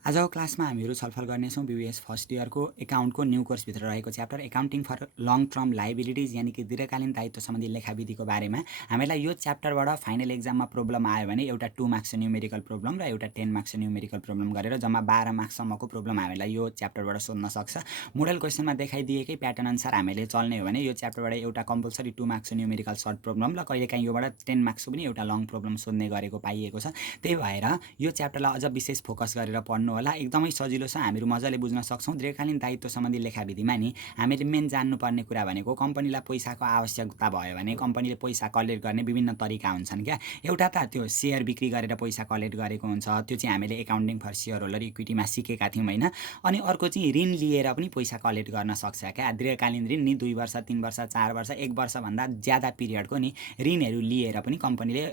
आजको क्लासमा हामीहरू छलफल गर्नेछौँ बीबीएस फर्स्ट इयरको एकाउन्टको न्यू कोर्सभित्र रहेको chapter accounting for long term liabilities यानि कि दीर्घकालीन दायित्व सम्बन्धी लेखाविधिको बारेमा। हामीलाई यो च्याप्टरबाट फाइनल एक्जाममा प्रब्लम आयो भने एउटा 2 मार्क्सको न्युमेरिकल प्रब्लम र एउटा 10 मार्क्सको न्युमेरिकल प्रब्लम गरेर जम्मा 12 मार्क्ससम्मको प्रब्लम हामीलाई यो च्याप्टरबाट सोध्न सक्छ। मोडल क्वेसनमा देखाइदिएकै प्याटर्न अनुसार हामीले चल्ने हो भने यो च्याप्टरबाट एउटा कम्पलसरी 2 मार्क्सको न्युमेरिकल सर्ट प्रब्लम र कहिलेकाहीँ योबाट 10 मार्क्सको पनि एउटा लङ प्रब्लम सोध्ने गरेको पाइएको छ। त्यही भएर यो च्याप्टरलाई अझ विशेष फोकस गरेर पढ्नु होला, एकदमै सजिलो छ, हामीहरू मजाले बुझ्न सक्छौँ। दीर्घकालीन दायित्व सम्बन्धी लेखाविधिमा नि हामीले मेन जान्नुपर्ने कुरा भनेको कम्पनीलाई पैसाको आवश्यकता भयो भने कम्पनीले पैसा कलेक्ट गर्ने विभिन्न तरिका हुन्छन् क्या। एउटा त त्यो सेयर बिक्री गरेर पैसा कलेक्ट गरेको हुन्छ, त्यो चाहिँ हामीले एकाउन्टिङ फर सेयर होल्डर इक्विटीमा सिकेका थियौँ होइन। अनि अर्को चाहिँ ऋण लिएर पनि पैसा कलेक्ट गर्न सक्छ क्या। दीर्घकालीन ऋण नि 2 वर्ष 3 वर्ष 4 वर्ष 1 वर्षभन्दा ज्यादा पिरियडको नि ऋणहरू लिएर पनि कम्पनीले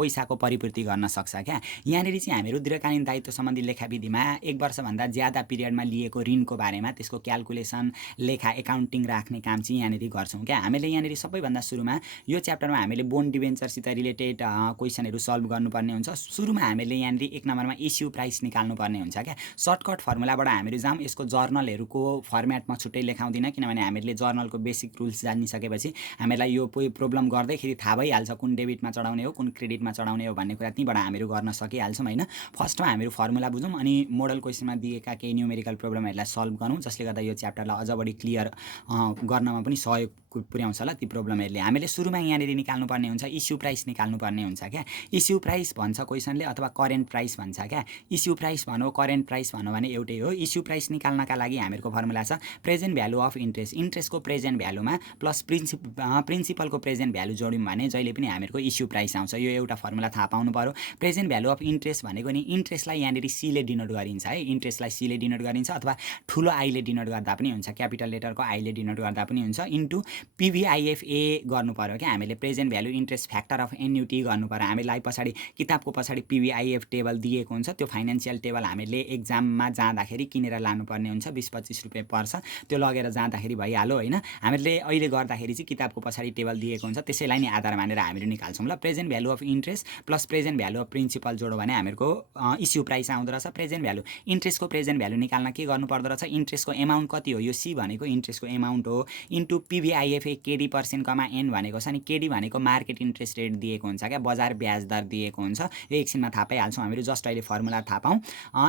पैसाको परिपूर्ति गर्न सक्छ क्या। यहाँनिर चाहिँ हामीहरू दीर्घकालीन दायित्व सम्बन्धी लेखाविधिमा 1 वर्षभन्दा ज्यादा पिरियडमा लिएको ऋणको बारेमा त्यसको क्यालकुलेसन लेखा एकाउन्टिङ राख्ने काम चाहिँ यहाँनिर गर्छौँ क्या। हामीले यहाँनिर सबैभन्दा सुरुमा यो च्याप्टरमा हामीले बोन्ड डिभेन्चरसित रिलेटेड क्वेसनहरू सल्भ गर्नुपर्ने हुन्छ। सुरुमा हामीले यहाँनिर 1 नम्बरमा इस्यु प्राइस निकाल्नुपर्ने हुन्छ क्या। सर्टकट फर्मुलाबाट हामीहरू जाम। यसको जर्नलहरूको फर्मेटमा छुट्टै लेखाउँदिनँ किनभने हामीले जर्नलको बेसिक रुल्स जानिसकेपछि हामीलाई यो प्रब्लम गर्दैखेरि थाहा भइहाल्छ कुन डेबिटमा चढाउने हो कुन क्रेडिटमा चढाउने हो भन्ने कुरा त्यहीँबाट हामीहरू गर्न सकिहाल्छौँ होइन। फर्स्टमा हामीहरू फर्मुला बुझौँ अनि मोडल क्वेसनमा दिएका केही न्युमेरिकल प्रब्लमहरूलाई सल्भ गरौँ, जसले गर्दा यो च्याप्टरलाई अझ बढी क्लियर गर्नमा पनि सहयोग पुर्याउँछ होला ती प्रब्लमहरूले। हामीले सुरुमा यहाँनिर निकाल्नुपर्ने हुन्छ इस्यु प्राइस निकाल्नुपर्ने हुन्छ क्या। इस्यु प्राइस भन्छ क्वेसनले अथवा करेन्ट प्राइस भन्छ क्या। इस्यु प्राइस भनौँ करेन्ट प्राइस भनौँ भने एउटै हो। इस्यु प्राइस निकाल्नका लागि हामीहरूको फर्मुला छ प्रेजेन्ट भ्यालु अफ इन्ट्रेस्ट, इन्ट्रेस्टको प्रेजेन्ट भ्यालुमा प्लस प्रिन्सिपलको प्रेजेन्ट भ्यालु जोड्यौँ भने जहिले पनि हामीहरूको इस्यु प्राइस आउँछ। यो एउटा फर्मुला थाहा पाउनु पऱ्यो। प्रेजेन्ट भ्यालु अफ इन्ट्रेस्ट भनेको नि इन्ट्रेस्टलाई यहाँनिर सीले डिनोट गरिन्छ है, इन्ट्रेस्टलाई सीले डिनोट गरिन्छ अथवा ठुलो आईले डिनोट गर्दा पनि हुन्छ, क्यापिटल लेटरको आईले डिनोट गर्दा पनि हुन्छ, इन्टु पिभिआइएफए गर्नु पऱ्यो क्या। हामीले present value interest factor of annuity गर्नु पऱ्यो। हामीलाई पछाडि किताबको पछाडि पिभिआइएफ टेबल दिएको हुन्छ, त्यो फाइनेन्सियल टेबल हामीले एक्जाममा जाँदाखेरि किनेर लानुपर्ने हुन्छ, 20-25 रुपियाँ पर्छ, त्यो लगेर जाँदाखेरि भइहाल्यो होइन। हामीले अहिले गर्दाखेरि चाहिँ किताबको पछाडि टेबल दिएको हुन्छ, त्यसैलाई नि आधार मानेर हामीहरू निकाल्छौँ ल। Present value of interest plus present value of principal जोड्यो भने हामीहरूको इस्यु प्राइस आउँदो रहेछ। प्रेजेन्ट भ्यालु इन्ट्रेस्टको प्रेजेन्ट भ्यालु निकाल्न के गर्नु पर्दो रहेछ, इन्ट्रेस्टको एमाउन्ट कति हो, यो सी भनेको इन्ट्रेस्टको एमाउन्ट हो, into PVIFA kd percent comma n भनेको छ नि, केडी भनेको मार्केट इन्ट्रेस्ट रेट दिएको हुन्छ क्या, बजार ब्याज दर दिएको हुन्छ। यो एकछिनमा थाहा पाइहाल्छौँ हामीहरू, जस्ट अहिले फर्मुला थाहा पाऊँ।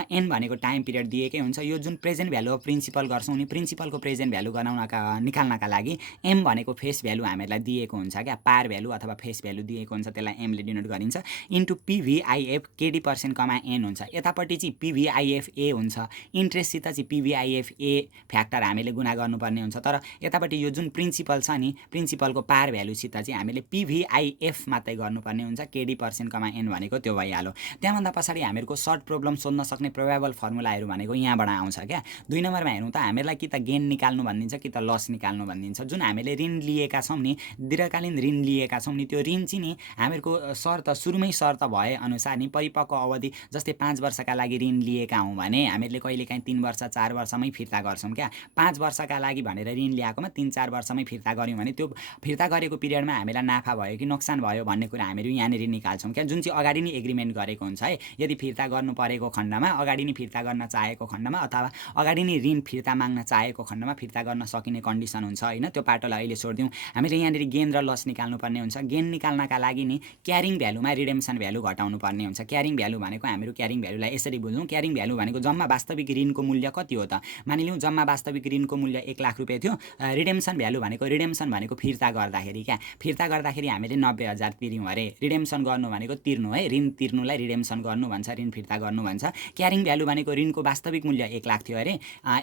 एन भनेको टाइम पिरियड दिएकै हुन्छ। यो जुन प्रेजेन्ट भ्यालु अफ प्रिन्सिपल गर्छौँ नि, प्रिन्सिपलको प्रेजेन्ट भ्यालु निकाल्नका लागि एम भनेको फेस भ्यालु हामीलाई दिएको हुन्छ क्या, पार भ्यालु अथवा फेस भ्यालु दिएको हुन्छ, त्यसलाई एमले डिनोट गरिन्छ, into PVIF KD percent comma N हुन्छ। यतापट्टि चाहिँ पिभिआइएफ ए हुन्छ, इन्ट्रेस्टसित चाहिँ पिभिआइएफ ए फ्याक्टर हामीले गुणा गर्नुपर्ने हुन्छ। तर यतापट्टि यो जुन प्रिन्सिपल छ नि, प्रिन्सिपलको पार भ्यालुसित चाहिँ हामीले पिभिआइएफ मात्रै गर्नुपर्ने हुन्छ, केडी पर्सेन्ट कमा एन भनेको त्यो भइहाल्यो। त्यहाँभन्दा पछाडि हामीहरूको सर्ट प्रब्लम सोध्न सक्ने प्रोबेबल फर्मुलाहरू भनेको यहाँबाट आउँछ क्या। 2 नम्बरमा हेरौँ त हामीलाई कि त गेन निकाल्नु भनिदिन्छ कि त लस निकाल्नु भनिदिन्छ। जुन हामीले ऋण लिएका छौँ नि, दीर्घकालीन ऋण लिएका छौँ नि, त्यो ऋण चाहिँ नि हामीहरूको शर्त सुरुमै शर्त भए अनुसार नि परिपक्व अवधि जस्तै 5 वर्षका लागि ऋण लिएका हौँ भने हामीले कहिलेकाहीँ 3 वर्ष 4 वर्षमै फिर्ता गर्छौँ क्या। 5 वर्षका लागि भनेर ऋण ल्याएकोमा 3-4 वर्षमै फिर्ता गऱ्यौँ भने त्यो फिर्ता गरेको पिरियडमा हामीलाई नाफा भयो कि नोक्सान भयो भन्ने कुरा हामीहरू यहाँनिर निकाल्छौँ क्या, जुन चाहिँ अगाडि नै एग्रिमेन्ट गरेको हुन्छ है। यदि फिर्ता गर्नु परेको खण्डमा, अगाडि नै फिर्ता गर्न चाहेको खण्डमा अथवा अगाडि नै ऋण फिर्ता माग्न चाहेको खण्डमा फिर्ता गर्न सकिने कन्डिसन हुन्छ होइन। त्यो पाटोलाई अहिले छोडिदिउँ। हामीले यहाँनिर गेन र लस निकाल्नुपर्ने हुन्छ। गेन निकाल्नका लागि नि क्यारिङ भ्यालुमा रिडेम्सन भ्यालु घटाउनु पर्ने हुन्छ। क्यारिङ भ्यालु भनेको हामीहरू क्यारिङ भ्यालुलाई यसरी बुझ्छौँ, क्यारिङ भ्यालु भनेको जम्मा वास्तविक ऋणको मूल्य कति हो त, मानिलिउँ जम्मा वास्तविक ऋणको मूल्य 1 लाख रुपियाँ थियो। रिडेम्सन भ्यालु भनेको फिर्ता गर्दाखेरि क्या, फिर्ता गर्दाखेरि हामीले 90,000 तिर्यौँ अरे, रिडेम्सन गर्नु भनेको तिर्नु है, ऋण तिर्नुलाई रिडेम्सन गर्नु भन्छ, ऋण फिर्ता गर्नु भन्छ। क्यारिङ भ्यालु भनेको ऋणको वास्तविक मूल्य 1 लाख थियो अरे,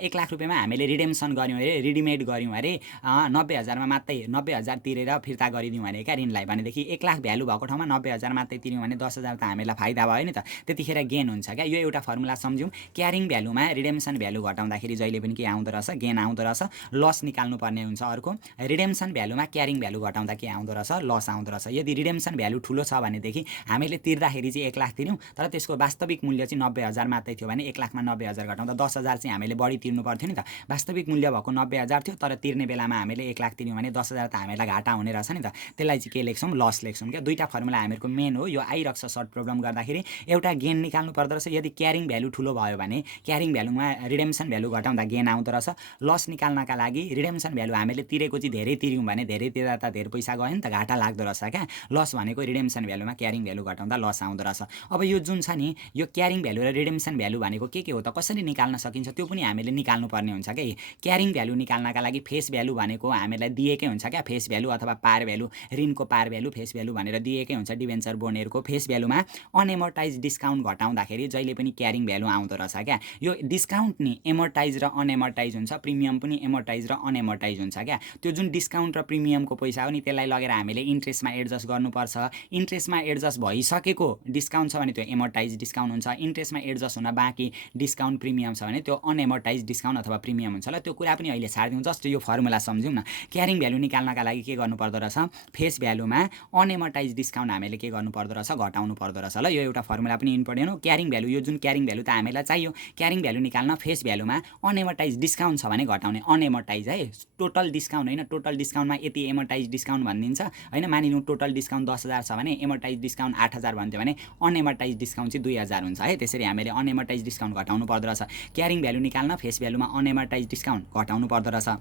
1 लाख रुपियाँमा हामीले रिडेम्सन गऱ्यौँ अरे, रिडिमेड गऱ्यौँ अरे, 90,000मा मात्रै 90,000 तिरेर फिर्ता गरिदिउँ अरे क्या ऋणलाई, भनेदेखि 1 लाख भ्यालु भएको ठाउँमा 90,000 मात्रै तिर्यौँ भने 10,000 त हामीलाई फाइदा भयो नि त, त्यतिखेर गेन हुन्छ क्या। यो एउटा फर्मुला सम्झौँ। क्यारिङ भ्यालुमा रिडेम्सन भ्यालु घटाउँदाखेरि जहिले पनि के आउँदो रहेछ, गेन आउँदो रहेछ। लस निकाल्नुपर्ने हुन्छ अर्को, रिडेम्सन भ्यालुमा क्यारिङ भ्यालु घटाउँदा के आउँदो रहेछ लस आउँदो रहेछ यदि रिडेम्सन भ्यालु ठुलो छ भनेदेखि हामीले तिर्दाखेरि चाहिँ 1 लाख तिर्यौँ तर त्यसको वास्तविक मूल्य चाहिँ 90,000 मात्रै थियो भने 1 लाखमा 90,000 घटाउँदा 10,000 चाहिँ हामीले बढी तिर्नु पर्थ्यो नि त वास्तविक मूल्य भएको 90,000 थियो तर तिर्ने बेलामा हामीले 1 लाख तिर्यौँ भने 10,000 त हामीलाई घाटा हुने रहेछ नि त त्यसलाई चाहिँ के लेख्छौँ लस लेख्छौँ क्या दुईटा फर्मुला हामीहरूको मेन हो यो आइरहेको छ सर्ट प्रब्लम गर्दाखेरि एउटा गेन निकाल्नु पर्दो रहेछ यदि क्यारिङ भ्यालु ठुलो भयो भने क्यारिङ भ्यालुमा रिडेम्सन भ्यालु घटाउँदा गेन आउँदो रहेछ लस निकाल्नका लागि रिडेम्सन भ्यालु हामीले तिरेको चाहिँ धेरै तिर्यौँ भने धेरै तिर्दा त धेरै पैसा गयो नि त घाटा लाग्दो रहेछ क्या लस भनेको रिडेम्सन भ्यालुमा क्यारिङ भ्यालु घटाउँदा लस आउँदो रहेछ अब यो जुन छ नि यो क्यारिङ भ्यालु र रिडेम्सन भ्यालु भनेको के हो त कसरी निकाल्न सकिन्छ त्यो पनि हामीले निकाल्नु पर्ने हुन्छ क्या क्यारिङ भ्यालु निकाल्नका लागि फेस भ्यालु भनेको हामीलाई दिएकै हुन्छ क्या फेस भ्यालु अथवा पार भ्यालु ऋणको पार भ्यालु फेस भ्यालु भनेर दिएकै हुन्छ डिभेन्चर बोन्डहरूको फेस भ्यालुमा अनएमोर्टाइज डिस्काउन्ट घटाउँदाखेरि जहिले पनि क्यारिङ भ्यालु आउँदो रहेछ क्या यो डिस्काउन्ट नि एमोर्टाइज र अनएमोर्टाइज हुन्छ प्रिमियम पनि एमोर्टाइज र अनएमोर्टाइज हुन्छ क्या त्यो जुन डिस्काउन्ट र प्रिमियमको पैसा हो नि त्यसलाई लगेर हामीले इन्ट्रेस्टमा एडजस्ट गर्नुपर्छ इन्ट्रेस्टमा एडजस्ट भइसकेको डिस्काउन्ट छ भने त्यो एमोर्टाइज डिस्काउन्ट हुन्छ इन्ट्रेस्टमा एडजस्ट हुन बाँकी डिस्काउन्ट प्रिमियम छ भने त्यो अनएमोर्टाइज डिस्काउन्ट अथवा प्रिमियम हुन्छ ल त्यो कुरा पनि अहिले छाडिदिउँ जस्ट यो फर्मुला सम्झौँ न क्यारिङ भ्यालु निकाल्नका लागि के गर्नु पर्दो रहेछ फेस भ्यालुमा अनएमोर्टाइज डिस्काउन्ट हामीले के गर्नु पर्दो रहेछ घटाउनु पर्दो रहेछ ल यो एउटा फर्मुला पनि इम्पोर्टेन्ट हो क्यारिङ भ्यालु यो जुन क्यारिङ भ्यालु त हामीलाई चाहियो क्यारिङ भ्यालु निकाल्न फेस भ्यालुमा अनएमोर्टाइज डिस्काउन्ट छ भने घटाउने अनएमोर्टाइज है टोटल डिस्काउन्ट होइन टोटल डिस्काउन्टमा यति एमोर्टाइज डिस्काउन्ट भनिदिन्छ होइन मानिलिउँ टोटल डिस्काउन्ट 10,000 छ भने एमोर्टाइज डिस्काउन्ट 8,000 भन्थ्यो भने अनएमोर्टाइज डिस्काउन्ट चाहिँ 2,000 हुन्छ है त्यसरी हामीले अनएमोर्टाइज डिस्काउन्ट घटाउनु पर्दो रहेछ क्यारिङ भ्यालु निकाल्न फेस भ्यालुमा अनएमोर्टाइज डिस्काउन्ट घटाउनु पर्दो रहेछ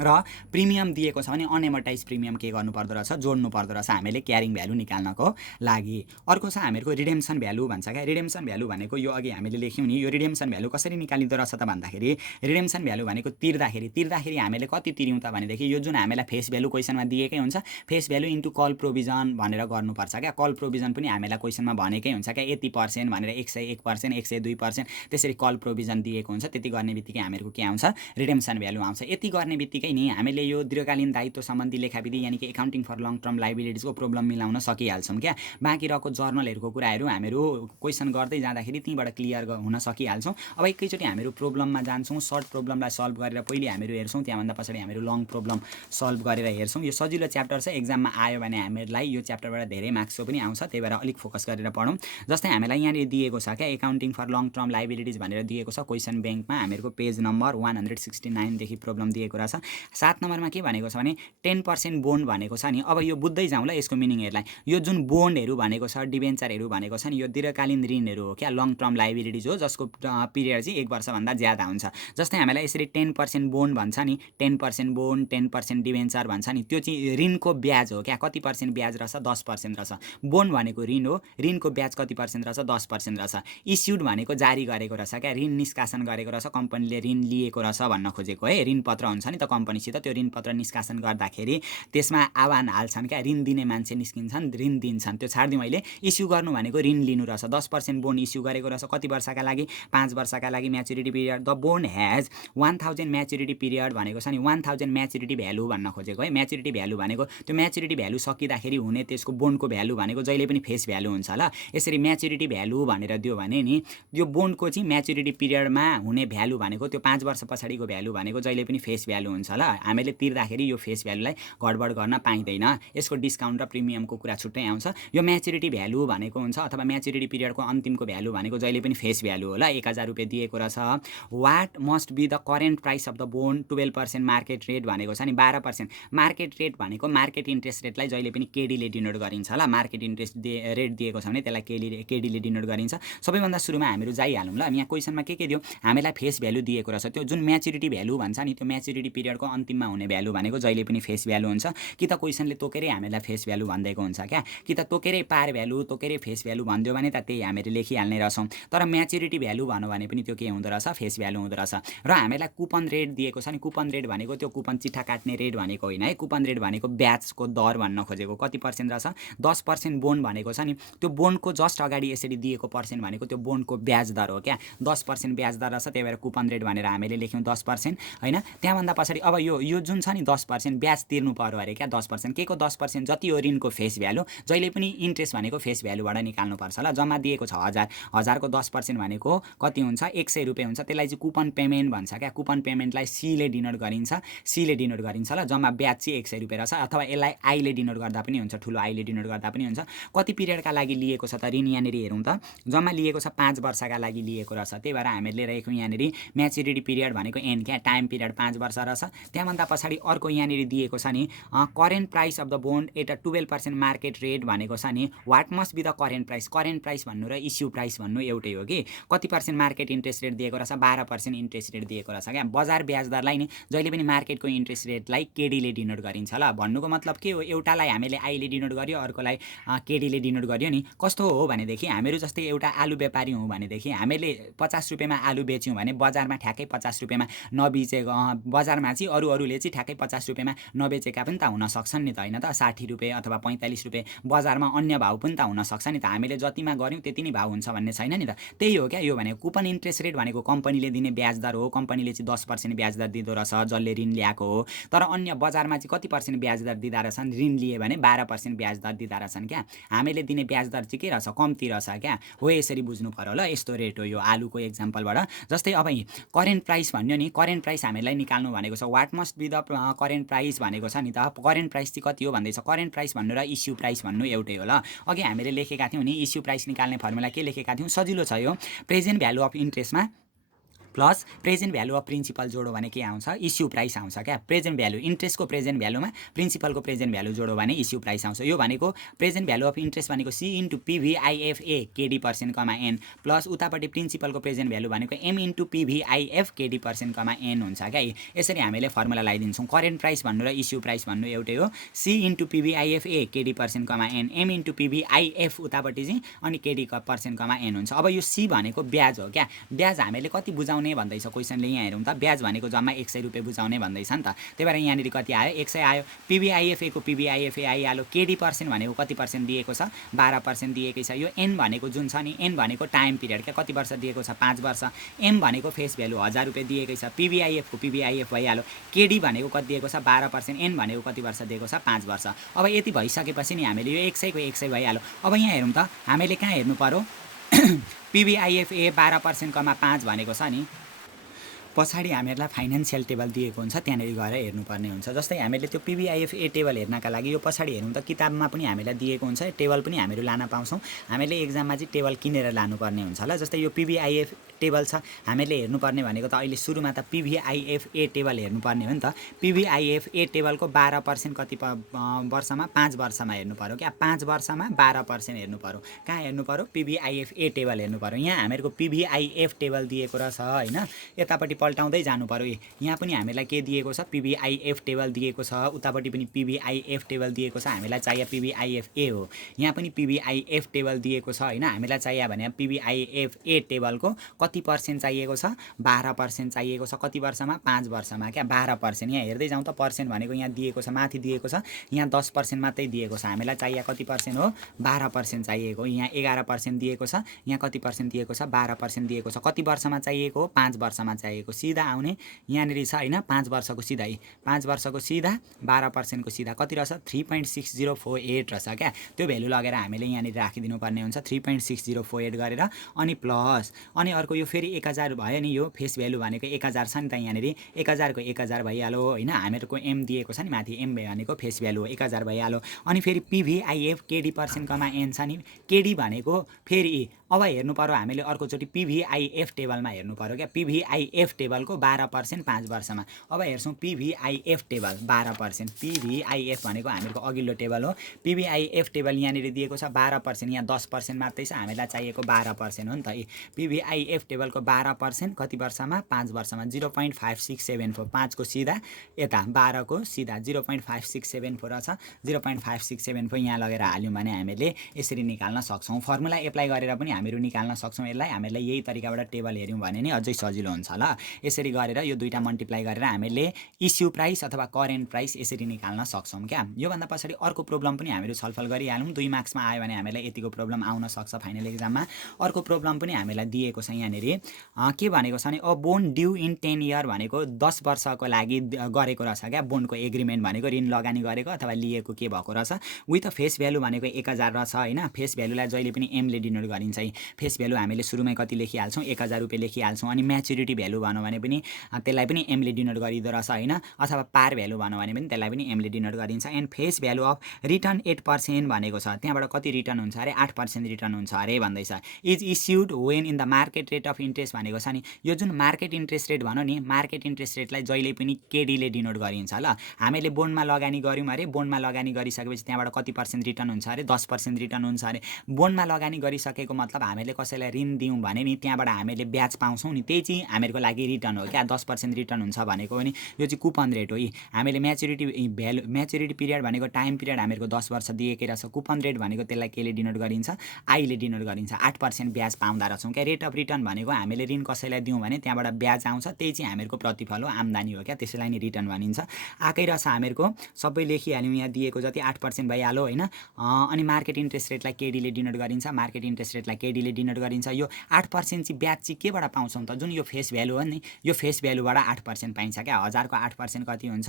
र प्रिमियम दिएको छ भने अनएमोर्टाइज प्रिमियम के गर्नु पर्दो रहेछ जोड्नु पर्दो रहेछ हामीले क्यारिङ भ्यालु निकाल्नको लागि अर्को छ हामीहरूको रिडेम्सन भ्यालु भन्छ क्या रिडेम्सन भ्यालु भनेको यो अघि हामीले लेख्यौँ नि यो रिडेम्सन भ्यालु कसरी निकालिँदो रहेछ त भन्दाखेरि रिडेम्सन भ्यालु भनेको तिर्दाखेरि हामीले कति तिर्यौँ त भनेदेखि यो जुन हामीलाई फेस भ्यालु क्वेसनमा दिएकै हुन्छ face value into call provision भनेर गर्नुपर्छ क्या कल प्रोभिजन पनि हामीलाई क्वेसनमा भनेकै हुन्छ क्या यति % भनेर 101%, 102% त्यसरी कल प्रोभिजन दिएको हुन्छ त्यति गर्ने बित्तिकै हामीहरूको के आउँछ रिडेम्सन भ्यालु आउँछ यति गर्ने बित्तिकै नि हामीले यो दीर्घकालीन दायित्व सम्बन्धी लेखाविधि यानि कि एकाउन्टिङ फर लङ टर्म लाइबिलिटिजको प्रब्लम मिलाउन सकिहाल्छौँ क्या बाँकी रहेको जर्नलहरूको कुराहरू हामीहरू क्वेसन गर्दै जाँदाखेरि त्यहीँबाट क्लियर हुन सकिहाल्छौँ अब एकैचोटि हामीहरू प्रब्लममा जान्छौँ सर्ट प्रब्लमलाई सल्भ गरेर पहिले हामीहरू हेर्छौँ त्यहाँभन्दा पछाडि हामीहरू लङ प्रब्लम सल्भ गरेर हेर्छौँ यो सजिलो च्याप्टर छ एक्जाममा आयो भने हामीहरूलाई यो च्याप्टरबाट धेरै मार्क्सको पनि आउँछ त्यही भएर अलिक फोकस गरेर पढौँ जस्तै हामीलाई यहाँनिर दिएको छ क्या accounting for long term liabilities भनेर दिएको छ क्वेसन ब्याङ्कमा हामीहरूको पेज नम्बर 169 देखि प्रब्लम दिएको रहेछ 7 नम्बरमा के भनेको छ भने 10% बोन्ड भनेको छ नि अब यो बुझ्दै जाउँ ल यसको मिनिङहरूलाई यो जुन बोन्डहरू भनेको छ डिबेन्चरहरू भनेको छ नि यो दीर्घकालीन ऋणहरू हो क्या लङ टर्म लाइबिलिटिज हो जसको पिरियड चाहिँ 1 वर्षभन्दा ज्यादा हुन्छ जस्तै हामीलाई यसरी 10% बोन्ड भन्छ नि 10% बोन्ड 10% डिबेन्चर भन्छ नि त्यो चाहिँ ऋणको ब्याज हो क्या कति % ब्याज रहेछ 10% रहेछ बोन्ड भनेको ऋण हो ऋणको ब्याज कति % रहेछ 10% रहेछ इस्युड भनेको जारी गरेको रहेछ क्या ऋण निष्कासन गरेको रहेछ कम्पनीले ऋण लिएको रहेछ भन्न खोजेको है ऋण पत्र हुन्छ नि त कम्पनीसित त्यो ऋण पत्र निष्कासन गर्दाखेरि त्यसमा आह्वान हाल्छन् क्या ऋण दिने मान्छे निस्किन्छन् ऋण दिन्छन् त्यो छाड्दिउँ अहिले इस्यु गर्नु भनेको ऋण लिनु रहेछ 10% बोन्ड इस्यु गरेको रहेछ कति वर्षका लागि 5 वर्षका लागि maturity period the bond has 1000 maturity period भनेको छ नि 1000 म्याच्युरिटी भ्यालु भन्न खोजेको है म्याच्युरिटी भ्यालु भनेको त्यो म्याच्युरिटी भ्यालु सकिँदाखेरि हुने त्यसको बोन्डको भ्यालु भनेको जहिले पनि फेस भ्यालु हुन्छ ल यसरी म्याच्युरिटी भ्यालु भनेर दियो भने नि यो बोन्डको चाहिँ म्याच्युरिटी पिरियडमा हुने भ्यालु भनेको त्यो 5 वर्ष पछाडिको भ्यालु भनेको जहिले पनि फेस भ्यालु हुन्छ ल हामीले तिर्दाखेरि यो फेस भ्यालुलाई गडबड गर्न पाइँदैन यसको डिस्काउन्ट र प्रिमियमको कुरा छुट्टै आउँछ यो म्याच्युरिटी भ्यालु भनेको हुन्छ अथवा म्याच्युरिटी पिरियडको अन्तिमको भ्यालु भनेको जहिले पनि फेस भ्यालु हो ल 1000 रुपियाँ दिएको रहेछ what must be the current price of the bond 12% market rate भनेको छ नि 12% मार्केट रेट भनेको मार्केट इन्ट्रेस्ट रेटलाई जहिले पनि केडीले डिनोट गरिन्छ ल मार्केट इन्ट्रेस्ट रेट दिएको छ भने त्यसलाई केडीले डिनोट गरिन्छ सबैभन्दा सुरुमा हामीहरू जाइहालौँ ल यहाँ क्वेसनमा के दियो हामीलाई फेस भ्यालु दिएको रहेछ त्यो जुन म्याच्युरिटी भ्यालु भन्छ नि त्यो म्याच्युरिटी पिरियडको अन्तिममा हुने भ्यालु भनेको जहिले पनि फेस भ्यालु हुन्छ कि त क्वेसनले तोकेरै हामीलाई फेस भ्यालु भन्दैको हुन्छ क्या कि त तोकेरै पार भ्यालु तोकेरै फेस भ्यालु भनिदियो भने त त्यही हामीले लेखिहाल्ने रहेछौँ तर म्याच्युरिटी भ्यालु भन्यो भने पनि त्यो के हुँदो रहेछ फेस भ्यालु हुँदो रहेछ र हामीलाई कुपन रेट दिएको छ नि कुपन रेट भनेको त्यो कुपन चिठा काट्ने रेट भनेको होइन है कुपन रेट भनेको ब्याजको दर भन्न खोजेको कति % रहेछ 10% बोन्ड भनेको छ नि त्यो बोन्डको जस्ट अगाडि यसरी दिएको पर्सेन्ट भनेको त्यो बोन्डको ब्याज दर हो क्या 10% ब्याज दर रहेछ त्यही भएर कुपन रेट भनेर हामीले लेख्यौँ 10% होइन त्यहाँभन्दा पछाडि अब यो जुन छ नि 10% ब्याज तिर्नु पर्यो अरे क्या 10%, के को 10% जति हो ऋणको फेस भ्यालु, जहिले पनि इन्ट्रेस्ट भनेको फेस भ्यालुबाट निकाल्नुपर्छ ल। जम्मा दिएको छ 1000, 1000 को 10% भनेको कति हुन्छ 100 रुपियाँ हुन्छ, त्यसलाई चाहिँ कुपन पेमेन्ट भन्छ क्या। कुपन पेमेन्टलाई सीले डिनोट गरिन्छ, सीले डिनोट गरिन्छ ल। जम्मा ब्याज चाहिँ 100 रुपियाँ रहेछ, अथवा यसलाई आईले डिनोट गर्दा पनि हुन्छ, ठुलो आईले डिनोट गर्दा पनि हुन्छ। कति पिरियडका लागि लिएको छ त ऋण यहाँनिर हेरौँ त, जम्मा लिएको छ 5 वर्षका लागि लिएको रहेछ, त्यही भएर हामीले रहेको यहाँनिर म्याच्युरिटी पिरियड भनेको एन क्या, टाइम पिरियड 5 वर्ष रहेछ। त्यहाँभन्दा पछाडि अर्को यहाँनिर दिएको छ नि current price of the bond at a 12% market rate भनेको छ नि, what must be the current price भन्नु र इस्यु प्राइस भन्नु एउटै हो कि। कति पर्सेन्ट मार्केट इन्ट्रेस्ट रेट दिएको रहेछ, 12% इन्ट्रेस्ट रेट दिएको रहेछ क्या। बजार ब्याज दरलाई नि जहिले पनि मार्केटको इन्ट्रेस्ट रेटलाई केडीले डिनोट गरिन्छ ल। भन्नुको मतलब के हो, एउटालाई हामीले आईले डिनोट गर्यो, अर्कोलाई केडीले डिनोट गर्यो नि। कस्तो हो भनेदेखि हामीहरू जस्तै एउटा आलु व्यापारी हौँ भनेदेखि हामीले 50 रुपियाँमा आलु बेच्यौँ भने बजारमा ठ्याक्कै 50 रुपियाँमा नबेचेको, बजारमा चाहिँ अरूले चाहिँ ठ्याक्कै 50 रुपियाँमा नबेचेका पनि त हुन सक्छन् नि त, होइन त। 60 रुपियाँ अथवा 45 रुपियाँ बजारमा अन्य भाउ पनि त हुन सक्छ नि त। हामीले जतिमा गऱ्यौँ त्यति नै भाउ हुन्छ भन्ने छैन नि त। त्यही हो क्या यो भनेको कुपन इन्ट्रेस्ट रेट भनेको कम्पनीले दिने ब्याज दर हो। कम्पनीले चाहिँ 10% ब्याज दर दिँदो रहेछ जसले ऋण ल्याएको हो। तर अन्य बजारमा चाहिँ कति पर्सेन्ट ब्याज दर दिँदा रहेछन्, ऋण लिए भने 12% ब्याज दर दिँदा रहेछन् क्या। हामीले दिने ब्याज दर चाहिँ के रहेछ, कम्ती रहेछ क्या। हो यसरी बुझ्नु पर्यो ल। यस्तो रेट हो यो आलुको एक्जाम्पलबाट। जस्तै अब करेन्ट प्राइस भन्यो नि, करेन्ट प्राइस हामीलाई निकाल्नु भनेको छ, what must be the current price भनेको छ नि त। करेन्ट प्राइस चाहिँ कति हो भन्दैछ, करेन्ट प्राइस भन्नु र इस्यु प्राइस भन्नु एउटै हो ल। अघि हामीले लेखेका थियौँ नि इस्यु प्राइस निकाल्ने फर्मुला के लेखेका थियौँ, सजिलो छ यो। प्रेजेन्ट भ्यालु अफ इन्ट्रेस्टमा plus present value of principal जोडो भने के आउँछ, इस्यु प्राइस आउँछ क्या। प्रेजेन्ट भ्यालु इन्ट्रेस्टको प्रेजेन्ट भ्यालुमा प्रिन्सिपलको प्रेजेन्ट भ्यालु जोडो भने इस्यु प्राइस आउँछ। यो भनेको प्रेजेन्ट भ्यालु अफ इन्ट्रेस्ट भनेको सी इन्टु पिभिआइएफए केडी% कमा एन, प्लस उतापट्टि प्रिन्सिपलको प्रेजेन्ट भ्यालु भनेको एम इन्टु पिभिआइएफ केडी% कमा एन हुन्छ क्या। यसरी हामीले फर्मुला लगाइदिन्छौँ। करेन्ट प्राइस भन्नु र इस्यु प्राइस भन्नु एउटै हो। सी इन्टु पिभिआइएफए केडी% comma N, M into PVIF उतापट्टि चाहिँ अनि केडी% कमा एन हुन्छ। अब यो सी भनेको ब्याज हो क्या। ब्याज हामीले कति बुझाउने भन्दैछ क्वेसनले, यहाँ हेरौँ त। ब्याज भनेको जम्मा 100 रुपियाँ बुझाउने भन्दैछ नि त। त्यही भएर यहाँनिर कति आयो, 100 आयो। पिभिआइएफए को पिभिआइएफए आइहाल्यो। केडी% भनेको कति पर्सेन्ट दिएको छ, 12% दिएकै छ। यो एन भनेको जुन छ नि, एन भनेको टाइम पिरियड क्या, कति वर्ष दिएको छ, 5 वर्ष। एम भनेको फेस भ्यालु 1000 रुपियाँ दिएकै छ। पिभिआइएफ को पिभिआइएफ भइहाल्यो। केडी भनेको कति दिएको छ, 12%। एन भनेको कति वर्ष दिएको छ, 5 वर्ष। अब यति भइसकेपछि नि हामीले यो 100 को 100 भइहाल्यो। अब यहाँ हेरौँ त, हामीले कहाँ हेर्नु पर्यो, पिभिआइएफए 12% कमा 5 भनेको छ नि, पछाडि हामीहरूलाई फाइनेन्सियल टेबल दिएको हुन्छ, त्यहाँनिर गएर हेर्नुपर्ने हुन्छ। जस्तै हामीले त्यो पिभिआइएफए टेबल हेर्नका लागि यो पछाडि हेर्नु त, किताबमा पनि हामीलाई दिएको हुन्छ, टेबल पनि हामीहरू लान पाउँछौँ। हामीले एक्जाममा चाहिँ टेबल किनेर लानुपर्ने हुन्छ ल। जस्तै यो पिभिआइएफ टेबल छ, हामीले हेर्नुपर्ने भनेको त अहिले सुरुमा त पिभिआइएफए टेबल हेर्नुपर्ने हो नि त। पिभिआइएफए टेबलको 12% कति वर्षमा, 5 वर्षमा हेर्नु पर्यो क्या। 5 वर्षमा 12% हेर्नु पर्यो। कहाँ हेर्नु पर्यो, पिभिआइएफए टेबल हेर्नु पर्यो। यहाँ हामीहरूको पिभिआइएफ टेबल दिएको रहेछ होइन, यतापट्टि पल्टाउँदै जानु पर्यो। यहाँ पनि हामीलाई के दिएको छ, पिभिआइएफ टेबल दिएको छ, उतापट्टि पनि पिभिआइएफ टेबल दिएको छ। हामीलाई चाहिए पिभिआइएफए हो। यहाँ पनि पिभिआइएफ टेबल दिएको छ होइन, हामीलाई चाहियो भने पिभिआइएफए टेबलको कति पर्सेन्ट चाहिएको छ, 12% चाहिएको छ। कति वर्षमा, 5 वर्षमा क्या, 12%। यहाँ हेर्दै जाउँ त, पर्सेन्ट भनेको यहाँ दिएको छ, माथि दिएको छ, यहाँ 10% मात्रै दिएको छ। हामीलाई चाहिए कति पर्सेन्ट हो, 12% चाहिएको। यहाँ 11% दिएको छ, यहाँ कति पर्सेन्ट दिएको छ, 12% दिएको छ। कति वर्षमा चाहिएको हो, 5 वर्षमा चाहिएको। सिधा आउने यहाँनिर छ होइन, 5 वर्षको सिधै, 5 वर्षको सिधा, 12% को सिधा कति रहेछ, 3.6048 रहेछ क्या। त्यो भ्यालु लगेर हामीले यहाँनिर राखिदिनु पर्ने हुन्छ, 3.6048 गरेर। अनि प्लस अनि अर्को यो फेरि 1000 भयो नि, यो फेस भ्यालु भनेको 1000 छ नि त यहाँनिर, 1000 को 1000 भइहाल्यो होइन। हामीहरूको एम दिएको छ नि माथि, एम भनेको फेस भ्यालु हो, 1000 भइहाल्यो। अनि फेरि पिभिआइएफ केडी% कमा एन छ नि, केडी भनेको फेरि अब हेर्नु पर्यो हामीले अर्कोचोटि पिभिआइएफ टेबलमा हेर्नु पर्यो क्या। पिभिआइएफ टेबलको 12% 5 वर्षमा। अब हेर्छौँ पिभिआइएफ टेबल 12%, पिभिआइएफ भनेको हामीहरूको अघिल्लो टेबल हो। पिभिआइएफ टेबल यहाँनिर दिएको छ 12%, यहाँ 10% मात्रै छ, हामीलाई चाहिएको 12% हो नि त। पिभिआइएफ टेबलको 12% कति वर्षमा, 5 वर्षमा, 0.5674, 5 को सिधा यता 12 को सिधा 0.5674 छ। 0.5674 यहाँ लगेर हाल्यौँ भने हामीले यसरी निकाल्न सक्छौँ। फर्मुला एप्लाई गरेर पनि हामीहरू निकाल्न सक्छौँ यसलाई। हामीहरूलाई यही तरिकाबाट टेबल हेऱ्यौँ भने नि अझै सजिलो हुन्छ ल। यसरी गरेर यो दुईटा मल्टिप्लाई गरेर हामीले इस्यु प्राइस अथवा करेन्ट प्राइस यसरी निकाल्न सक्छौँ क्या। योभन्दा पछाडि अर्को प्रब्लम पनि हामीहरू छलफल गरिहालौँ। 2 मार्क्समा आयो भने हामीलाई यतिको प्रब्लम आउन सक्छ फाइनल एक्जाममा। अर्को प्रब्लम पनि हामीलाई दिएको छ यहाँनिर के भनेको छ भने a bond due in 10 year भनेको 10 वर्षको लागि गरेको रहेछ क्या। बोन्डको एग्रिमेन्ट भनेको ऋण लगानी गरेको अथवा लिएको के भएको रहेछ। विथ अ फेस भ्यालु भनेको 1000 रहेछ होइन। फेस भ्यालुलाई जहिले पनि एमले डिनोट गरिन्छ है। फेस भ्यालु हामीले सुरुमै कति लेखिहाल्छौँ 1000 रुपियाँ लेखिहाल्छौँ। अनि म्याच्युरिटी भ्यालु भनौँ भने पनि त्यसलाई पनि एमले डिनोट गरिदो रहेछ होइन। अथवा पार भ्यालु भनौँ भने पनि त्यसलाई पनि एमले डिनोट गरिन्छ। And face value of return 8% भनेको छ। त्यहाँबाट कति रिटर्न हुन्छ अरे 8% रिटर्न हुन्छ अरे भन्दैछ। Is issued when in the market rate of interest भनेको छ नि। यो जुन मार्केट इन्ट्रेस्ट रेट भनौँ नि मार्केट इन्ट्रेस्ट रेटलाई जहिले पनि केडीले डिनोट गरिन्छ ल। हामीले बोन्डमा लगानी गऱ्यौँ अरे बोन्डमा लगानी गरिसकेपछि त्यहाँबाट कति पर्सेन्ट रिटर्न हुन्छ अरे 10% रिटर्न हुन्छ अरे। बोन्डमा लगानी गरिसकेको मतलब हामीले कसैलाई ऋण दियौँ भने नि त्यहाँबाट हामीले ब्याज पाउँछौँ नि त्यही चाहिँ हामीहरूको लागि रिटर्न हो क्या। 10% रिटर्न हुन्छ भनेको पनि यो चाहिँ कुपन रेट हो। हामीले म्याच्युरिटी पिरियड भनेको टाइम पिरियड हामीहरूको 10 वर्ष दिएकै रहेछ। कुपन रेट भनेको त्यसलाई केले डिनोट गरिन्छ आईले डिनोट गरिन्छ। 8% ब्याज पाउँदा रहेछौँ क्या। रेट अफ रिटर्न भनेको हामीले ऋण कसैलाई दियौँ भने त्यहाँबाट ब्याज आउँछ त्यही चाहिँ हामीहरूको प्रतिफल हो आम्दानी हो क्या। त्यसैलाई नि रिटर्न भनिन्छ। आएकै रहेछ हामीहरूको सबै लेखिहाल्यौँ यहाँ दिएको जति 8% भइहाल्यो होइन। अनि मार्केट इन्ट्रेस्ट रेटलाई केडीले डिनोट गरिन्छ। मार्केट इन्ट्रेस्ट रेटलाई केडीले डिनोट गरिन्छ। यो 8% चाहिँ ब्याज चाहिँ केबाट पाउँछौँ त जुन यो फेस भ्यालु हो नि यो फेस भ्यालुबाट 8% पाइन्छ क्या। 1000 को 8% कति हुन्छ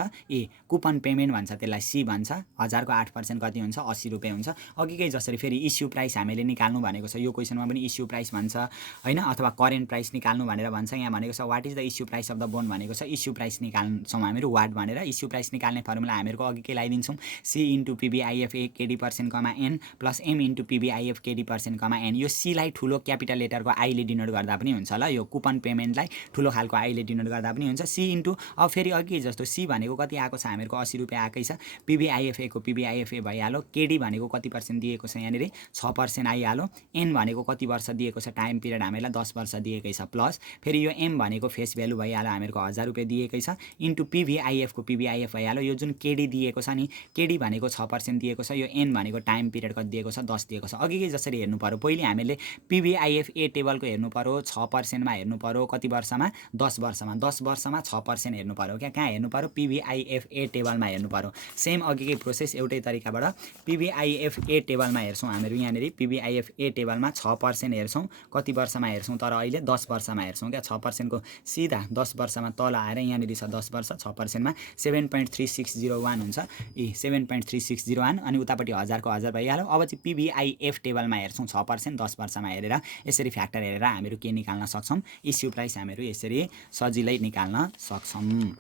कुपन पेमेन्ट भन्छ त्यसलाई सी भन्छ। 1000 को 8% कति हुन्छ 80 रुपियाँ हुन्छ। अघिकै जसरी फेरि इस्यु प्राइस हामीले निकाल्नु भनेको छ यो क्वेसनमा पनि इस्यु प्राइस भन्छ होइन अथवा करेन्ट प्राइस निकाल्नु भनेर भन्छ। यहाँ भनेको छ what is the issue price of the bond भनेको छ। इस्यु प्राइस निकाल्छौँ हामीहरू वाट भनेर। इस्यु प्राइस निकाल्ने फर्मुला हामीहरूको अघिकै लगाइदिन्छौँ C into PVIF A KD percent comma N plus M into PVIF KD percent comma N. यो सीलाई ठुलो क्यापिटल लेटरको आईले डिनोट गर्दा पनि हुन्छ ल। यो कुपन पेमेन्टलाई ठुलो खालको आईले डिनोट गर्दा पनि हुन्छ। सी इन्टु अब फेरि अघि जस्तो सी भनेको कति आएको छ हामीहरूको 80 रुपियाँ आएकै छ। पिबिआइएफए को पिबिआइएफए भइहाल्यो। केडी भनेको कति पर्सेन्ट दिएको छ यहाँनिर 6% आइहाल्यो। एन भनेको कति वर्ष दिएको छ टाइम पिरियड हामीलाई 10 वर्ष दिएकै छ। प्लस फेरि यो एम भनेको फेस भ्यालु भइहाल्यो हामीहरूको 1000 रुपियाँ दिएकै छ इन्टु पिबिआइएफ को पिबिआइएफ भइहाल्यो। यो जुन केडी दिएको छ नि केडी भनेको 6% दिएको छ। यो एन भनेको टाइम पिरियड कति दिएको छ 10 दिएको छ। अघिकै जसरी हेर्नु पर्यो पहिले हामीले पिबिआइएफ ए टेबलको हेर्नु पर्यो 6% मा हेर्नु पर्यो कति वर्षमा 10 वर्षमा 10 वर्षमा 6% हेर्नु पर्यो क्या। कहाँ हेर्नु पर्यो पिबिआइएफ ए टेबलमा हेर्नु पर्यो। सेम अघिकै प्रोसेस एउटै तरिकाबाट पिबिआइएफ ए टेबलमा हेर्छौँ हामीहरू। यहाँनिर पिबिआइएफ ए टेबलमा 6% हेर्छौँ कति वर्षमा हेर्छौँ तर अहिले 10 वर्षमा हेर्छौँ क्या। 6% को सिधा 10 वर्षमा तल आएर यहाँनिर छ 10 वर्ष 6% मा 7.3601 हुन्छ 7.3601 अनि उतापट्टि 1000 को 1000 भइहाल्यो। अब चाहिँ पिबिआइएफ टेबलमा हेर्छौँ 6% 10 वर्षमा हेरेर यसरी फ्याक्टर हेरेर हामीहरू के निकाल्न सक्छौँ इस्यु प्राइस हामीहरू यसरी सजिलै निकाल्न सक्छौँ।